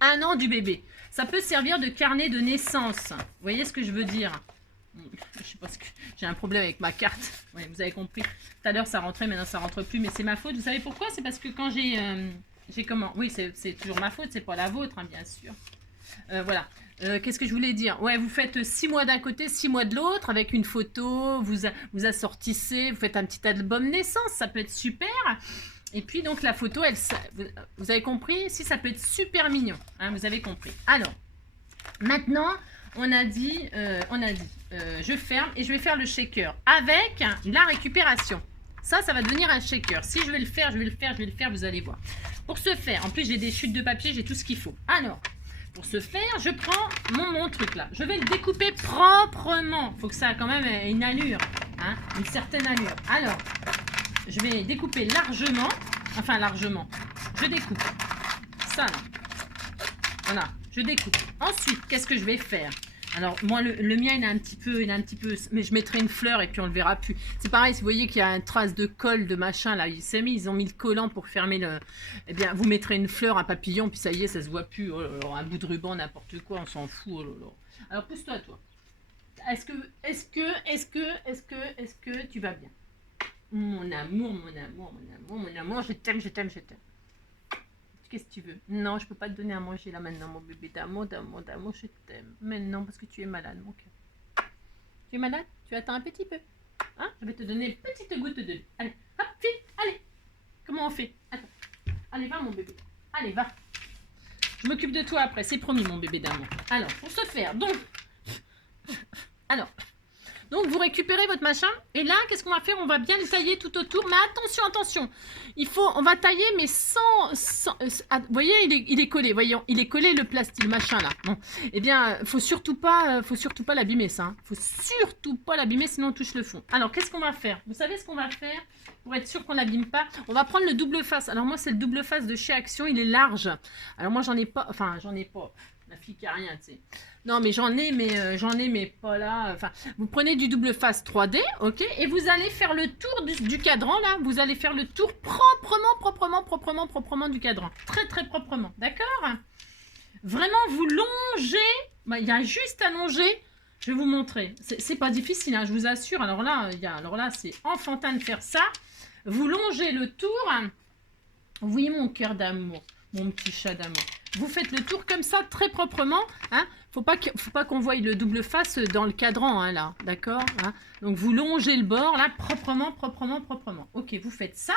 1 an du bébé. Ça peut servir de carnet de naissance. Vous voyez ce que je veux dire? Je sais pas ce que j'ai un problème avec ma carte. Ouais, vous avez compris. Tout à l'heure ça rentrait, maintenant ça rentre plus, mais c'est ma faute. Vous savez pourquoi? C'est parce que quand j'ai comment? Oui, c'est toujours ma faute, c'est pas la vôtre, bien sûr. Voilà. Qu'est-ce que je voulais dire? Ouais, vous faites 6 mois d'un côté, 6 mois de l'autre, avec une photo, vous assortissez, vous faites un petit album naissance, ça peut être super. Et puis donc la photo, vous avez compris? Si, ça peut être super mignon, vous avez compris. Alors, maintenant, on a dit, je ferme et je vais faire le shaker avec la récupération. Ça va devenir un shaker. Si je vais le faire, vous allez voir. Pour ce faire, en plus j'ai des chutes de papier, j'ai tout ce qu'il faut. Alors, pour ce faire, je prends mon truc là. Je vais le découper proprement. Il faut que ça a quand même une allure, une certaine allure. Alors, je vais découper largement. Je découpe. Ça là. Voilà, je découpe. Ensuite, qu'est-ce que je vais faire? Alors, moi, le mien, il a un petit peu, mais je mettrai une fleur et puis on le verra plus. C'est pareil, si vous voyez qu'il y a une trace de colle, de machin, là, ils ont mis le collant pour fermer le... Eh bien, vous mettrez une fleur, un papillon, puis ça y est, ça se voit plus. Oh là là, un bout de ruban, n'importe quoi, on s'en fout. Oh là là. Alors, pousse-toi, toi. Est-ce que tu vas bien? Mon amour, je t'aime. Qu'est-ce que tu veux? Non, je peux pas te donner à manger là maintenant, mon bébé d'amour, je t'aime. Mais non, parce que tu es malade, mon cœur. Tu es malade? Tu attends un petit peu. Je vais te donner une petite goutte de lait. Allez, hop, vite, allez. Comment on fait? Attends. Allez, va, mon bébé. Allez, va. Je m'occupe de toi après, c'est promis, mon bébé d'amour. Alors, pour ce faire, donc, vous récupérez votre machin. Et là, qu'est-ce qu'on va faire? On va bien le tailler tout autour. Mais attention. On va tailler, mais sans vous voyez, il est collé. Voyons, il est collé le plastique, le machin là. Bon, eh bien, faut surtout pas l'abîmer ça. Faut surtout pas l'abîmer, sinon on touche le fond. Alors, qu'est-ce qu'on va faire? Vous savez ce qu'on va faire pour être sûr qu'on l'abîme pas? On va prendre le double face. Alors moi, c'est le double face de chez Action. Il est large. Alors moi, j'en ai pas. La fille qui a rien, tu sais. Non, mais j'en ai, mais pas là. Enfin, vous prenez du double face 3D, ok, et vous allez faire le tour du cadran, là. Vous allez faire le tour proprement du cadran. Très, très proprement, d'accord? Vraiment, vous longez. Il y a juste à longer. Je vais vous montrer. C'est pas difficile, je vous assure. Alors là, c'est enfantin de faire ça. Vous longez le tour. Vous voyez mon cœur d'amour. mon petit chat d'amour. Vous faites le tour comme ça, très proprement. Hein. Faut pas qu'on voie le double face dans le cadran, hein, là. D'accord, hein. Donc, vous longez le bord, là, proprement, proprement, proprement. Ok, vous faites ça.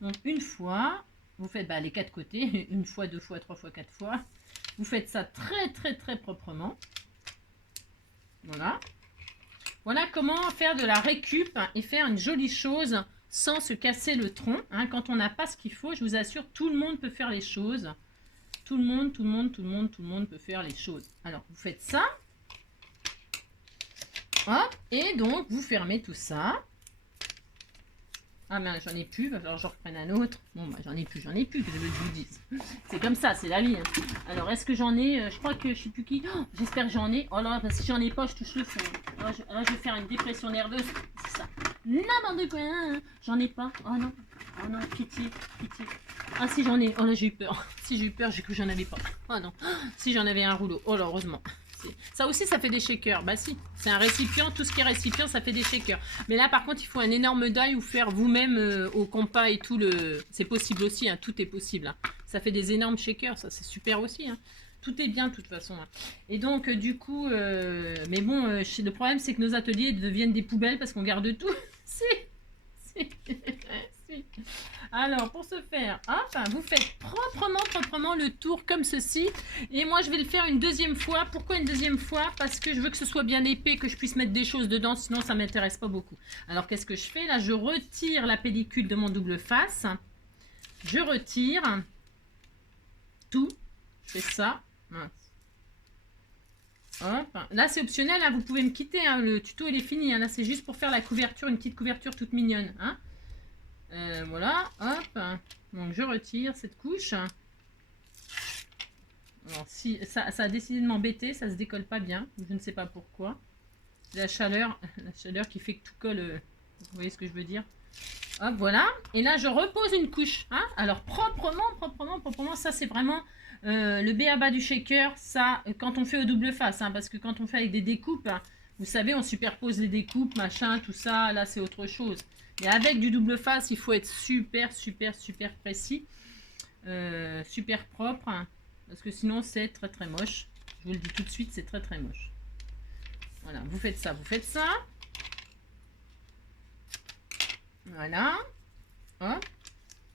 Donc, une fois, vous faites les 4 côtés. Une fois, 2 fois, 3 fois, 4 fois. Vous faites ça très, très, très proprement. Voilà. Voilà comment faire de la récup et faire une jolie chose sans se casser le tronc. Hein. Quand on n'a pas ce qu'il faut, je vous assure, tout le monde peut faire les choses. Tout le monde peut faire les choses. Alors, vous faites ça. Hop, et donc, vous fermez tout ça. Ah ben, j'en ai plus, alors je reprenne un autre. Bon, j'en ai plus, que je vous dise. C'est comme ça, c'est la vie. Hein. Alors, est-ce que j'en ai je crois que je sais plus qui. Oh, j'espère que j'en ai. Oh là, si j'en ai pas, je touche le fond. Là, je vais faire une dépression nerveuse. C'est ça. N'importe quoi. Hein. J'en ai pas. Oh non, pitié. Ah, si j'en ai. Oh là, j'ai eu peur. Si j'ai eu peur, j'ai cru que j'en avais pas. Oh non. Si j'en avais un rouleau. Oh là, heureusement. Ça aussi, ça fait des shakers. Bah si, c'est un récipient. Tout ce qui est récipient, ça fait des shakers. Mais là, par contre, il faut un énorme die ou faire vous-même au compas et tout. C'est possible aussi, hein, tout est possible. Hein. Ça fait des énormes shakers, ça c'est super aussi. Hein. Tout est bien de toute façon. Hein. Et donc, du coup, mais bon, le problème, c'est que nos ateliers deviennent des poubelles parce qu'on garde tout. Si. Alors, pour ce faire, hop, vous faites proprement le tour comme ceci. Et moi, je vais le faire une deuxième fois. Pourquoi une deuxième fois? Parce que je veux que ce soit bien épais, que je puisse mettre des choses dedans. Sinon, ça ne m'intéresse pas beaucoup. Alors, qu'est-ce que je fais? Là, je retire la pellicule de mon double face. Je retire tout. Je fais ça. Mince. Hop. Là, c'est optionnel. Hein. Vous pouvez me quitter. Hein. Le tuto, il est fini. Hein. Là, c'est juste pour faire la couverture, une petite couverture toute mignonne. Hein. Voilà, hop. Donc, je retire cette couche. Alors, si ça a décidé de m'embêter, ça se décolle pas bien. Je ne sais pas pourquoi. La chaleur qui fait que tout colle. Vous voyez ce que je veux dire? Hop, voilà. Et là, je repose une couche. Hein. Alors, proprement. Ça, c'est vraiment le b.a.-ba du shaker. Ça, quand on fait au double face. Hein, parce que quand on fait avec des découpes, hein, vous savez, on superpose les découpes, machin, tout ça. Là, c'est autre chose. Et avec du double face, il faut être super précis. Super propre. Hein, parce que sinon, c'est très moche. Je vous le dis tout de suite, c'est très moche. Voilà, vous faites ça. Voilà. Hop.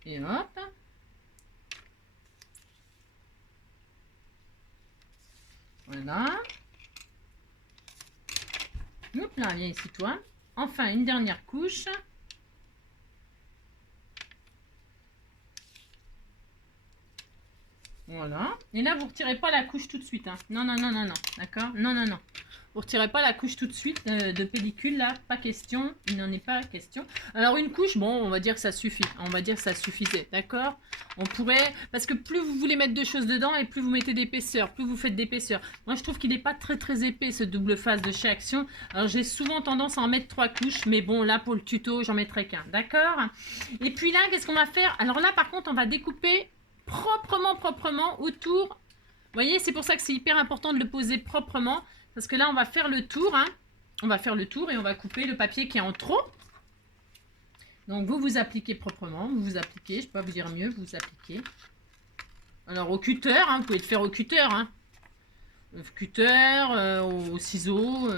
Et hop. Voilà. Hop là, viens ici toi. Enfin, une dernière couche. Voilà. Et là, vous ne retirez pas la couche tout de suite. Hein. Non. D'accord? Non. Vous ne retirez pas la couche tout de suite de pellicule, là. Pas question. Il n'en est pas question. Alors, une couche, bon, on va dire que ça suffit. On va dire que ça suffisait. D'accord? On pourrait... Parce que plus vous voulez mettre de choses dedans et plus vous mettez d'épaisseur, plus vous faites d'épaisseur. Moi, je trouve qu'il n'est pas très épais, ce double face de chez Action. Alors, j'ai souvent tendance à en mettre 3 couches. Mais bon, là, pour le tuto, j'en mettrai qu'un. D'accord? Et puis là, qu'est-ce qu'on va faire? Alors là, par contre, on va découper proprement autour. Vous voyez, c'est pour ça que c'est hyper important de le poser proprement. Parce que là, on va faire le tour. Hein. On va faire le tour et on va couper le papier qui est en trop. Donc, vous appliquez proprement. Vous appliquez, je ne peux pas vous dire mieux, vous appliquez. Alors, au cutter, hein, vous pouvez le faire au cutter. Hein. Au cutter, au ciseau.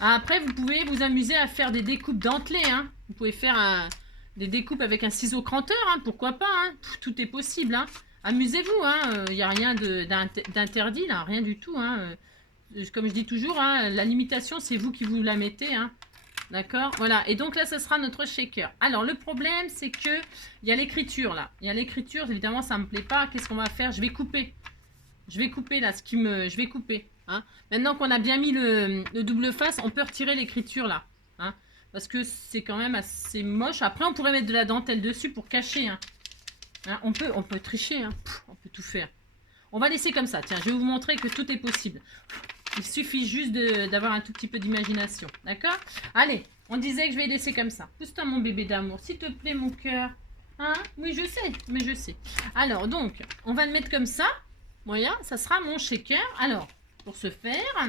Après, vous pouvez vous amuser à faire des découpes dentelées. Hein. Vous pouvez faire des découpes avec un ciseau cranteur. Hein. Pourquoi pas, hein. Tout est possible. Hein. Amusez-vous. Hein. Il n'y a rien d'interdit, là. Rien du tout. Hein. Comme je dis toujours, hein, la limitation, c'est vous qui vous la mettez. Hein. D'accord? Voilà. Et donc là, ce sera notre shaker. Alors, le problème, c'est que il y a l'écriture, là. Il y a l'écriture, évidemment, ça ne me plaît pas. Qu'est-ce qu'on va faire? Je vais couper. Je vais couper, là, je vais couper. Hein. Maintenant qu'on a bien mis le double face, on peut retirer l'écriture, là. Hein. Parce que c'est quand même assez moche. Après, on pourrait mettre de la dentelle dessus pour cacher. Hein. Hein, on peut tricher. Hein. On peut tout faire. On va laisser comme ça. Tiens, je vais vous montrer que tout est possible. Il suffit juste d'avoir un tout petit peu d'imagination. D'accord? Allez, on disait que je vais laisser comme ça. Pousse-toi, mon bébé d'amour. S'il te plaît, mon cœur. Hein? Oui, je sais. Mais je sais. Alors, donc, on va le mettre comme ça. Voilà, ça sera mon shaker. Alors, pour ce faire,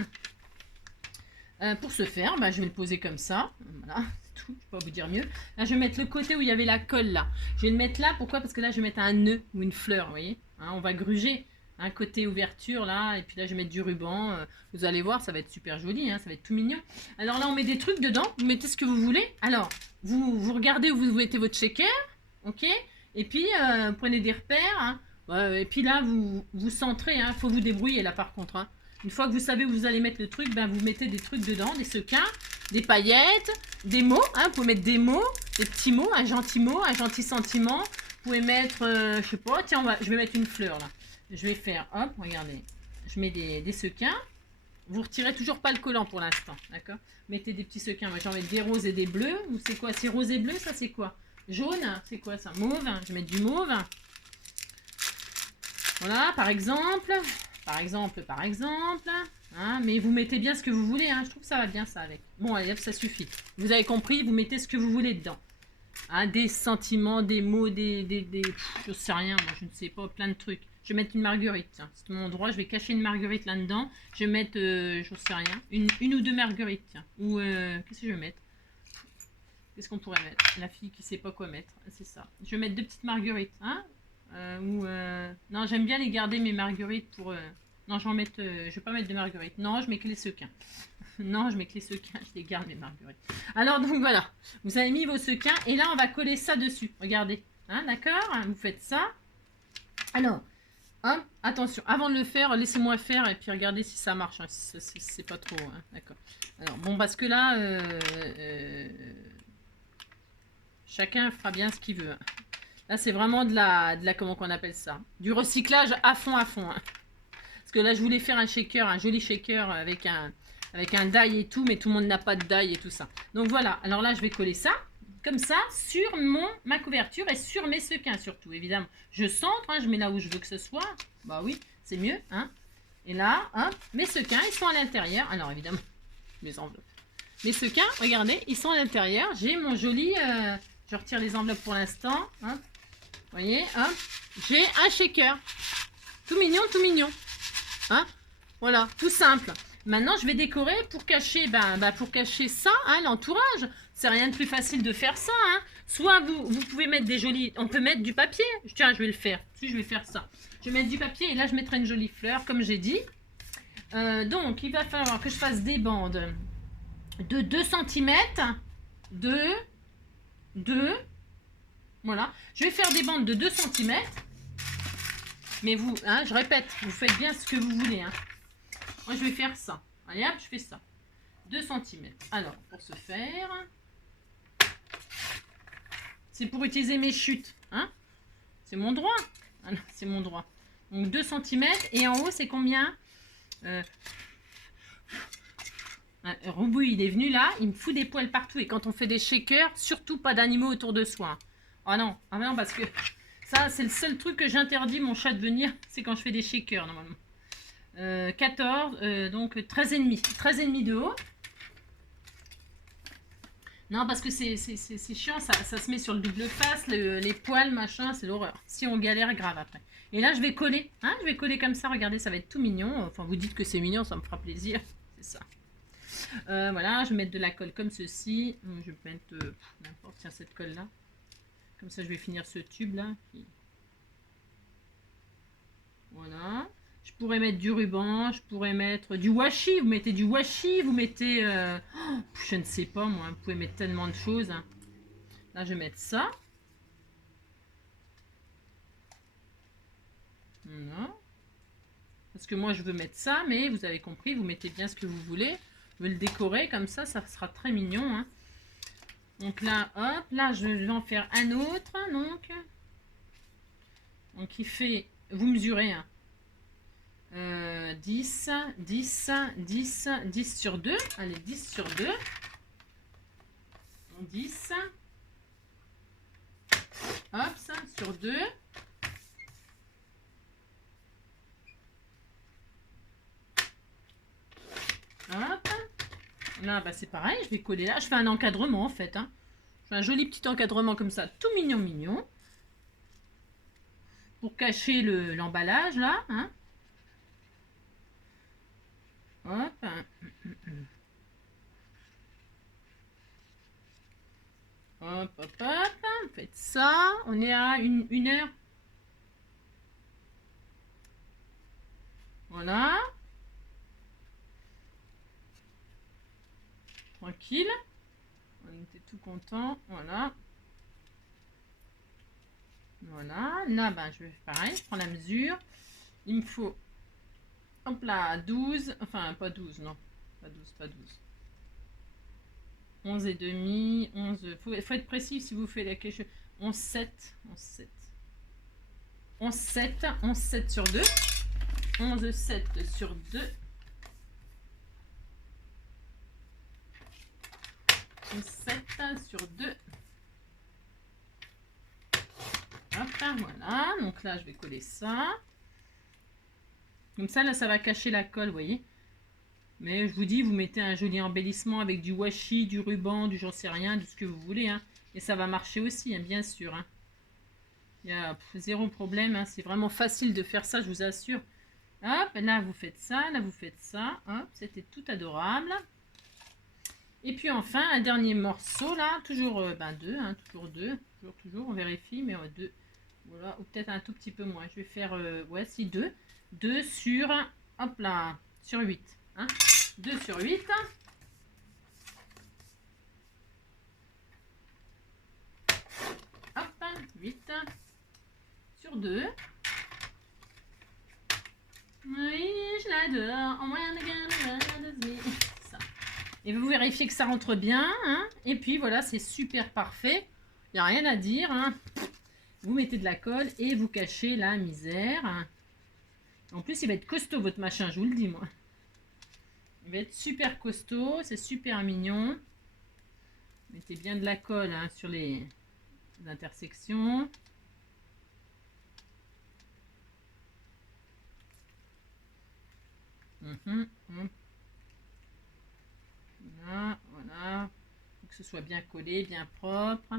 bah, je vais le poser comme ça. Voilà, c'est tout, je ne peux pas vous dire mieux. Là, je vais mettre le côté où il y avait la colle, là. Je vais le mettre là, pourquoi? Parce que là, je vais mettre un nœud ou une fleur, vous voyez, hein, on va gruger un côté ouverture, là, et puis là, je vais mettre du ruban. Vous allez voir, ça va être super joli, hein, ça va être tout mignon. Alors là, on met des trucs dedans, vous mettez ce que vous voulez. Alors, vous regardez où vous mettez votre shaker, ok? Et puis, prenez des repères, hein. Ouais, et puis là, vous centrez, hein, faut vous débrouiller, là, par contre, hein. Une fois que vous savez où vous allez mettre le truc, ben, vous mettez des trucs dedans, des sequins, des paillettes, des mots, hein, vous pouvez mettre des mots, des petits mots, un gentil sentiment. Vous pouvez mettre, je sais pas, tiens, je vais mettre une fleur, là. Je vais faire, hop, regardez, je mets des sequins. Vous retirez toujours pas le collant pour l'instant, d'accord? Mettez des petits sequins, moi j'en mets des roses et des bleus. Ou c'est quoi? C'est rose et bleu, ça c'est quoi? Jaune, c'est quoi ça? Mauve, je vais mettre du mauve. Voilà, par exemple. Hein, mais vous mettez bien ce que vous voulez, hein, je trouve que ça va bien ça avec. Bon, allez, hop, ça suffit. Vous avez compris, vous mettez ce que vous voulez dedans. Hein, des sentiments, des mots, je sais rien, moi je ne sais pas, plein de trucs. Je vais mettre une marguerite, tiens, c'est mon endroit, je vais cacher une marguerite là-dedans. Je vais mettre, je sais rien, une ou deux marguerites, tiens. Ou, qu'est-ce que je vais mettre? Qu'est-ce qu'on pourrait mettre? La fille qui sait pas quoi mettre, c'est ça. Je vais mettre deux petites marguerites, hein. Non, j'aime bien les garder mes marguerites pour... Non, je vais en mettre, je vais pas mettre de marguerites. Non, je mets que les sequins. Non, je mets que les sequins, je les garde mes marguerites. Alors, donc voilà, vous avez mis vos sequins et là, on va coller ça dessus. Regardez, hein, d'accord? Vous faites ça. Alors, hop, attention, avant de le faire, laissez-moi faire et puis regardez si ça marche. Hein, c'est pas trop, hein, d'accord. Alors, bon, parce que là, chacun fera bien ce qu'il veut. Hein. Là, c'est vraiment de la, comment qu'on appelle ça? Du recyclage à fond, hein. Parce que là, je voulais faire un shaker, un joli shaker avec un die et tout, mais tout le monde n'a pas de die et tout ça. Donc voilà, alors là, je vais coller ça, comme ça, sur ma couverture et sur mes sequins surtout, évidemment. Je centre, hein, je mets là où je veux que ce soit. Bah oui, c'est mieux, hein. Et là, hein, mes sequins, ils sont à l'intérieur. Alors évidemment, mes enveloppes. Mes sequins, regardez, ils sont à l'intérieur. J'ai mon joli... je retire les enveloppes pour l'instant. Hein. Vous voyez, hein, j'ai un shaker. Tout mignon, tout mignon. Hein, voilà, tout simple. Maintenant, je vais décorer pour cacher, pour cacher ça, hein, l'entourage. C'est rien de plus facile de faire ça. Hein. Soit vous pouvez mettre des jolis... On peut mettre du papier. Tiens, je vais le faire. Si, je vais faire ça. Je vais mettre du papier et là, je mettrai une jolie fleur, comme j'ai dit. Donc, il va falloir que je fasse des bandes de 2 cm. 2. Voilà. Je vais faire des bandes de 2 cm. Mais vous, hein, je répète, vous faites bien ce que vous voulez. Hein. Moi, je vais faire ça. Allez, hop, je fais ça. 2 cm. Alors, pour ce faire, c'est pour utiliser mes chutes. Hein. C'est mon droit. Ah non, c'est mon droit. Donc, 2 cm. Et en haut, c'est combien Roubou, il est venu là. Il me fout des poils partout. Et quand on fait des shakers, surtout pas d'animaux autour de soi. Ah non, parce que... Ça, c'est le seul truc que j'interdis mon chat de venir, c'est quand je fais des shakers, normalement. 14, donc 13,5. 13,5 de haut. Non, parce que c'est chiant, ça se met sur le double face, les poils, machin, c'est l'horreur. Si on galère, grave après. Et là, je vais coller, hein, je vais coller comme ça, regardez, ça va être tout mignon. Enfin, vous dites que c'est mignon, ça me fera plaisir, c'est ça. Voilà, je vais mettre de la colle comme ceci. Je vais mettre n'importe, tiens, cette colle-là. Comme ça, je vais finir ce tube-là. Voilà. Je pourrais mettre du ruban, je pourrais mettre du washi. Vous mettez du washi, vous mettez... je ne sais pas, moi. Vous pouvez mettre tellement de choses. Hein. Là, je vais mettre ça. Voilà. Parce que moi, je veux mettre ça, mais vous avez compris, vous mettez bien ce que vous voulez. Je vais le décorer comme ça sera très mignon. Hein. Donc là, hop, là, je vais en faire un autre, donc il fait, vous mesurez, hein, 10, 10, 10, 10 sur 2, allez, 10 sur 2, 10, hop, ça, sur 2, hop, là, c'est pareil, je vais coller là. Je fais un encadrement, en fait. Hein. Je fais un joli petit encadrement comme ça, tout mignon, mignon. Pour cacher l'emballage, là. Hein. Hop. Hop, hop, hop. Faites ça. On est à une heure. Voilà. Tranquille. On était tout content. Voilà. Voilà. Là, ben, je vais faire pareil. Je prends la mesure. Il me faut, hop là, 12. Enfin, pas 12, non. Pas 12, pas 12. 11 et demi. 11. Faut être précis si vous faites quelque chose. 11, 7. 11, 7. 11, 7. 11, 7 sur 2. 11, 7 sur 2. 11, 7 sur 2. Hop, voilà. Donc là, je vais coller ça. Comme ça, là, ça va cacher la colle, vous voyez. Mais je vous dis, vous mettez un joli embellissement avec du washi, du ruban, du j'en sais rien, de ce que vous voulez. Hein. Et ça va marcher aussi, hein, bien sûr. Hein. Il y a zéro problème. Hein. C'est vraiment facile de faire ça, je vous assure. Hop, là, vous faites ça. Là, vous faites ça. Hop, c'était tout adorable. Et puis enfin, un dernier morceau, là. Toujours deux, hein, toujours deux. Toujours, on vérifie, mais 2. Voilà, ou peut-être un tout petit peu moins. Je vais faire, ouais, si 2. 2 sur, hop là, sur 8. Hein. 2 sur 8. Hop, 8 sur 2. Oui, je l'adore. Ça. Et vous vérifiez que ça rentre bien. Hein. Et puis voilà, c'est super parfait. Il n'y a rien à dire. Hein. Vous mettez de la colle et vous cachez la misère. En plus, il va être costaud votre machin, je vous le dis moi. Il va être super costaud, c'est super mignon. Mettez bien de la colle hein, sur les intersections. Voilà, voilà. Faut que ce soit bien collé, bien propre.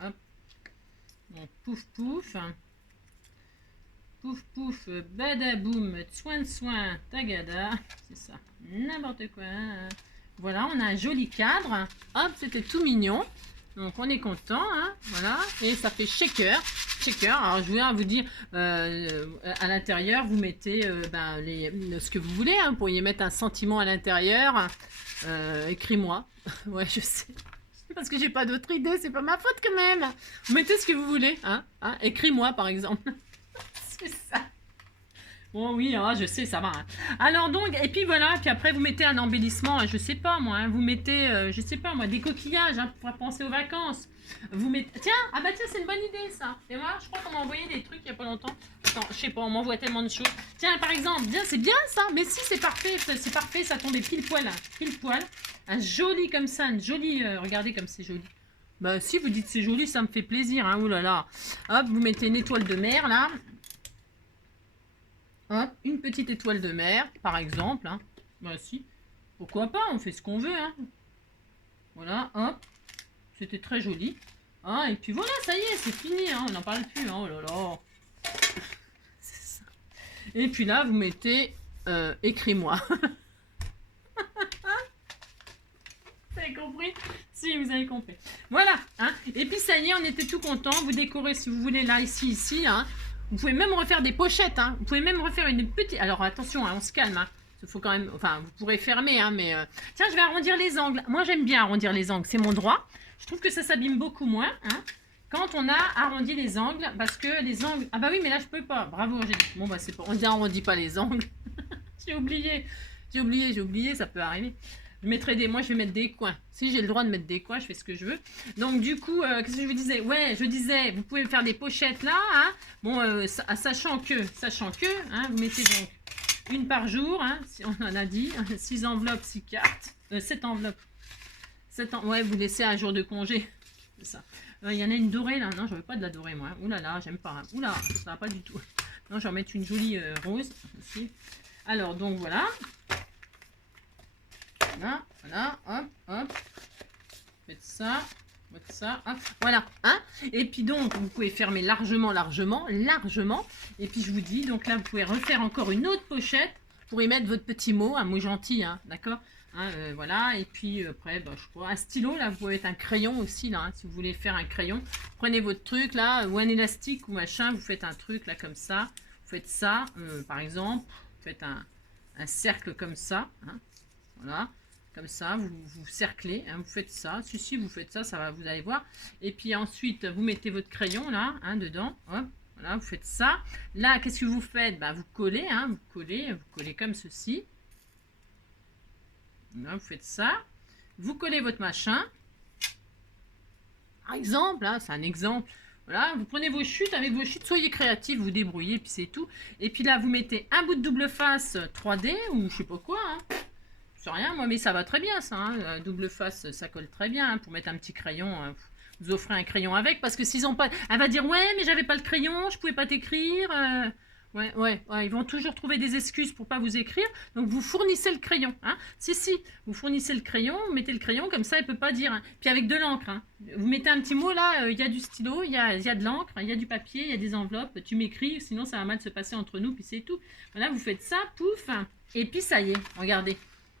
Hop. Donc, pouf, pouf. Pouf, pouf, badaboum, soin, tagada. C'est ça, n'importe quoi. Voilà, on a un joli cadre. Hop, c'était tout mignon. Donc, on est content. Hein, voilà. Et ça fait shaker. Shaker. Alors, je voulais vous dire, à l'intérieur, vous mettez ce que vous voulez. Hein. Vous pourriez mettre un sentiment à l'intérieur. Écris-moi. Ouais, je sais. Parce que j'ai pas d'autre idée. C'est pas ma faute quand même. Vous mettez ce que vous voulez. Hein. Écris-moi, par exemple. C'est ça. Bon, oui, je sais, ça va. Hein. Alors, donc, et puis voilà, puis après, vous mettez un embellissement, je sais pas moi, hein, vous mettez, je sais pas moi, des coquillages, hein, pour penser aux vacances. Vous mettez, tiens, c'est une bonne idée, ça. Et moi, je crois qu'on m'a envoyé des trucs il y a pas longtemps. Attends, je sais pas, on m'envoie tellement de choses. Tiens, par exemple, bien, c'est bien ça, mais si, c'est parfait, ça tombait pile poil, un joli comme ça, une jolie, regardez comme c'est joli. Bah, si vous dites c'est joli, ça me fait plaisir, hein, oulala. Hop, vous mettez une étoile de mer, là. Hop, une petite étoile de mer, par exemple. Hein. Bah si, pourquoi pas, on fait ce qu'on veut. Hein. Voilà, hop, c'était très joli. Ah, et puis voilà, ça y est, c'est fini, hein, on n'en parle plus. Hein. Oh là là. C'est ça. Et puis là, vous mettez écris-moi. Vous avez compris? Si, vous avez compris. Voilà, hein. Et puis ça y est, on était tout content. Vous décorez si vous voulez là, ici, hein. Vous pouvez même refaire des pochettes, hein. Vous pouvez même refaire une petite... Alors attention, hein, on se calme, hein. Il faut quand même... Enfin, vous pourrez fermer, hein, mais... Tiens, je vais arrondir les angles. Moi, j'aime bien arrondir les angles, c'est mon droit. Je trouve que ça s'abîme beaucoup moins, hein, quand on a arrondi les angles, parce que les angles... Ah bah oui, mais là, je peux pas. Bravo, j'ai dit. Bon, bah c'est pas... On n'arrondit pas les angles. J'ai oublié, ça peut arriver. Je mettrai des... Moi, je vais mettre des coins. Si j'ai le droit de mettre des coins, je fais ce que je veux. Donc, du coup, qu'est-ce que je vous disais? Ouais, je disais, vous pouvez faire des pochettes là. Hein. Bon, sachant que, hein, vous mettez donc une par jour. Hein, si on en a dit. 6 enveloppes, 6 cartes. 7 enveloppes. Ouais, vous laissez un jour de congé. C'est ça. Il y en a une dorée là. Non, je veux pas de la dorée, moi. Ouh là là, j'aime pas. Hein. Ouh là, ça va pas du tout. Non, je vais en mettre une jolie rose. Aussi. Alors, donc voilà. Voilà, hop. Faites ça, hop. Voilà, hein. Et puis donc, vous pouvez fermer largement. Et puis je vous dis, donc là, vous pouvez refaire encore une autre pochette pour y mettre votre petit mot, un mot gentil, hein, d'accord? Hein, voilà, et puis après, bah, je sais pas, un stylo, là, vous pouvez mettre un crayon aussi, là, hein, si vous voulez faire un crayon. Prenez votre truc, là, ou un élastique, ou machin, vous faites un truc, là, comme ça. Vous faites ça, par exemple, vous faites un cercle comme ça, hein, voilà, comme ça, vous cerclez, hein, vous faites ça. Si, vous faites ça, ça va, vous allez voir. Et puis ensuite, vous mettez votre crayon, là, hein, dedans, hop, voilà, vous faites ça. Là, qu'est-ce que vous faites? Bah, vous collez, hein, vous collez comme ceci. Là, vous faites ça, vous collez votre machin, par exemple, hein, c'est un exemple, voilà, vous prenez vos chutes, avec vos chutes, soyez créatifs, vous débrouillez, puis c'est tout, et puis là, vous mettez un bout de double face 3D, ou je sais pas quoi, hein. Je sais rien, moi, mais ça va très bien, ça, hein. Double face, ça colle très bien, hein, pour mettre un petit crayon, hein. Vous offrez un crayon avec, parce que s'ils ont pas, elle va dire, ouais, mais j'avais pas le crayon, je pouvais pas t'écrire, ouais, ils vont toujours trouver des excuses pour pas vous écrire. Donc vous fournissez le crayon. Hein. Si, vous fournissez le crayon, vous mettez le crayon, comme ça, elle peut pas dire. Hein. Puis avec de l'encre. Hein. Vous mettez un petit mot là, il y a du stylo, il y a de l'encre, il y a du papier, il y a des enveloppes. Tu m'écris, sinon ça va mal se passer entre nous, puis c'est tout. Voilà, vous faites ça, pouf. Et puis ça y est, regardez.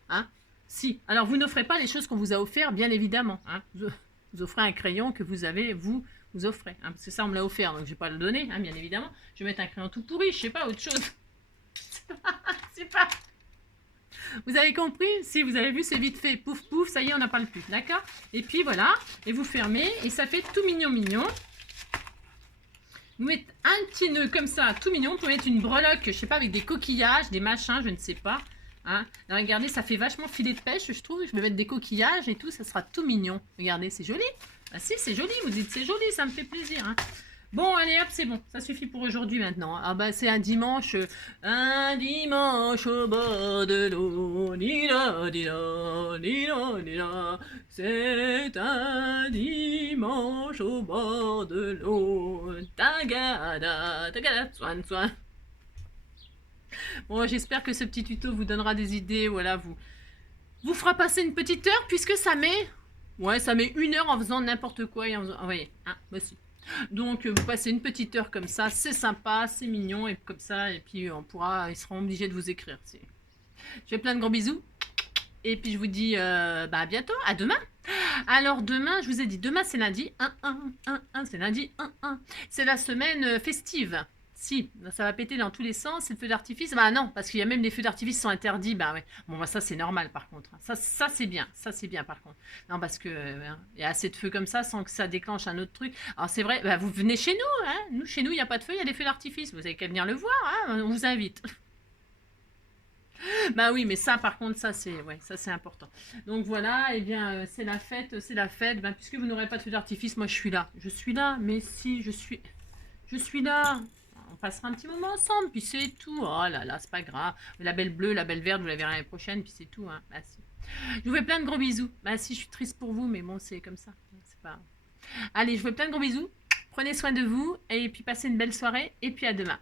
Hein. Si. Alors vous n'offrez pas les choses qu'on vous a offert, bien évidemment. Hein. Vous offrez un crayon que vous avez, vous offrez. Hein, parce que ça, on me l'a offert, donc je vais pas le donner, hein, bien évidemment. Je vais mettre un crayon tout pourri, je sais pas, autre chose. C'est pas... Vous avez compris? Si vous avez vu, c'est vite fait. Pouf, pouf, ça y est, on n'en parle plus. D'accord? Et puis voilà, et vous fermez, et ça fait tout mignon, mignon. Vous mettez un petit nœud comme ça, tout mignon. Vous pouvez mettre une breloque, je sais pas, avec des coquillages, des machins, je ne sais pas. Hein. Là, regardez, ça fait vachement filet de pêche, je trouve. Je vais mettre des coquillages et tout, ça sera tout mignon. Regardez, c'est joli. Ah si, c'est joli, vous dites c'est joli, ça me fait plaisir. Hein. Bon, allez hop, c'est bon, ça suffit pour aujourd'hui maintenant. Ah bah c'est un dimanche au bord de l'eau, c'est un dimanche au bord de l'eau, tagada, tagada, soin, soin. Bon, j'espère que ce petit tuto vous donnera des idées, voilà, vous fera passer une petite heure puisque ça met... Ouais, ça met 1 heure en faisant n'importe quoi et en faisant... Ah, voyez, hein, bah si. Donc, vous passez une petite heure comme ça, c'est sympa, c'est mignon, et comme ça, et puis ils seront obligés de vous écrire. Je fais plein de gros bisous, et puis je vous dis bah, à bientôt, à demain. Alors, demain, je vous ai dit, demain c'est lundi, c'est lundi, c'est la semaine festive. Si, ça va péter dans tous les sens, c'est le feu d'artifice. Bah non, parce qu'il y a même les feux d'artifice qui sont interdits. Bah ouais. Bon, bah ça c'est normal par contre. Ça c'est bien. Ça c'est bien par contre. Non, parce que y a assez de feux comme ça sans que ça déclenche un autre truc. Alors c'est vrai, bah, vous venez chez nous. Hein. Nous, chez nous, il n'y a pas de feu, il y a des feux d'artifice. Vous avez qu'à venir le voir. Hein. On vous invite. Bah oui, mais ça par contre, ça c'est important. Donc voilà, et bien c'est la fête, bah, puisque vous n'aurez pas de feu d'artifice, moi je suis là. Je suis là, mais si, je suis là. On passera un petit moment ensemble, puis c'est tout. Oh là là, c'est pas grave. La belle bleue, la belle verte, vous la verrez l'année prochaine, puis c'est tout. Hein. Bah, si. Je vous fais plein de gros bisous. Bah si, je suis triste pour vous, mais bon, c'est comme ça. C'est pas... Allez, je vous fais plein de gros bisous. Prenez soin de vous, et puis passez une belle soirée, et puis à demain.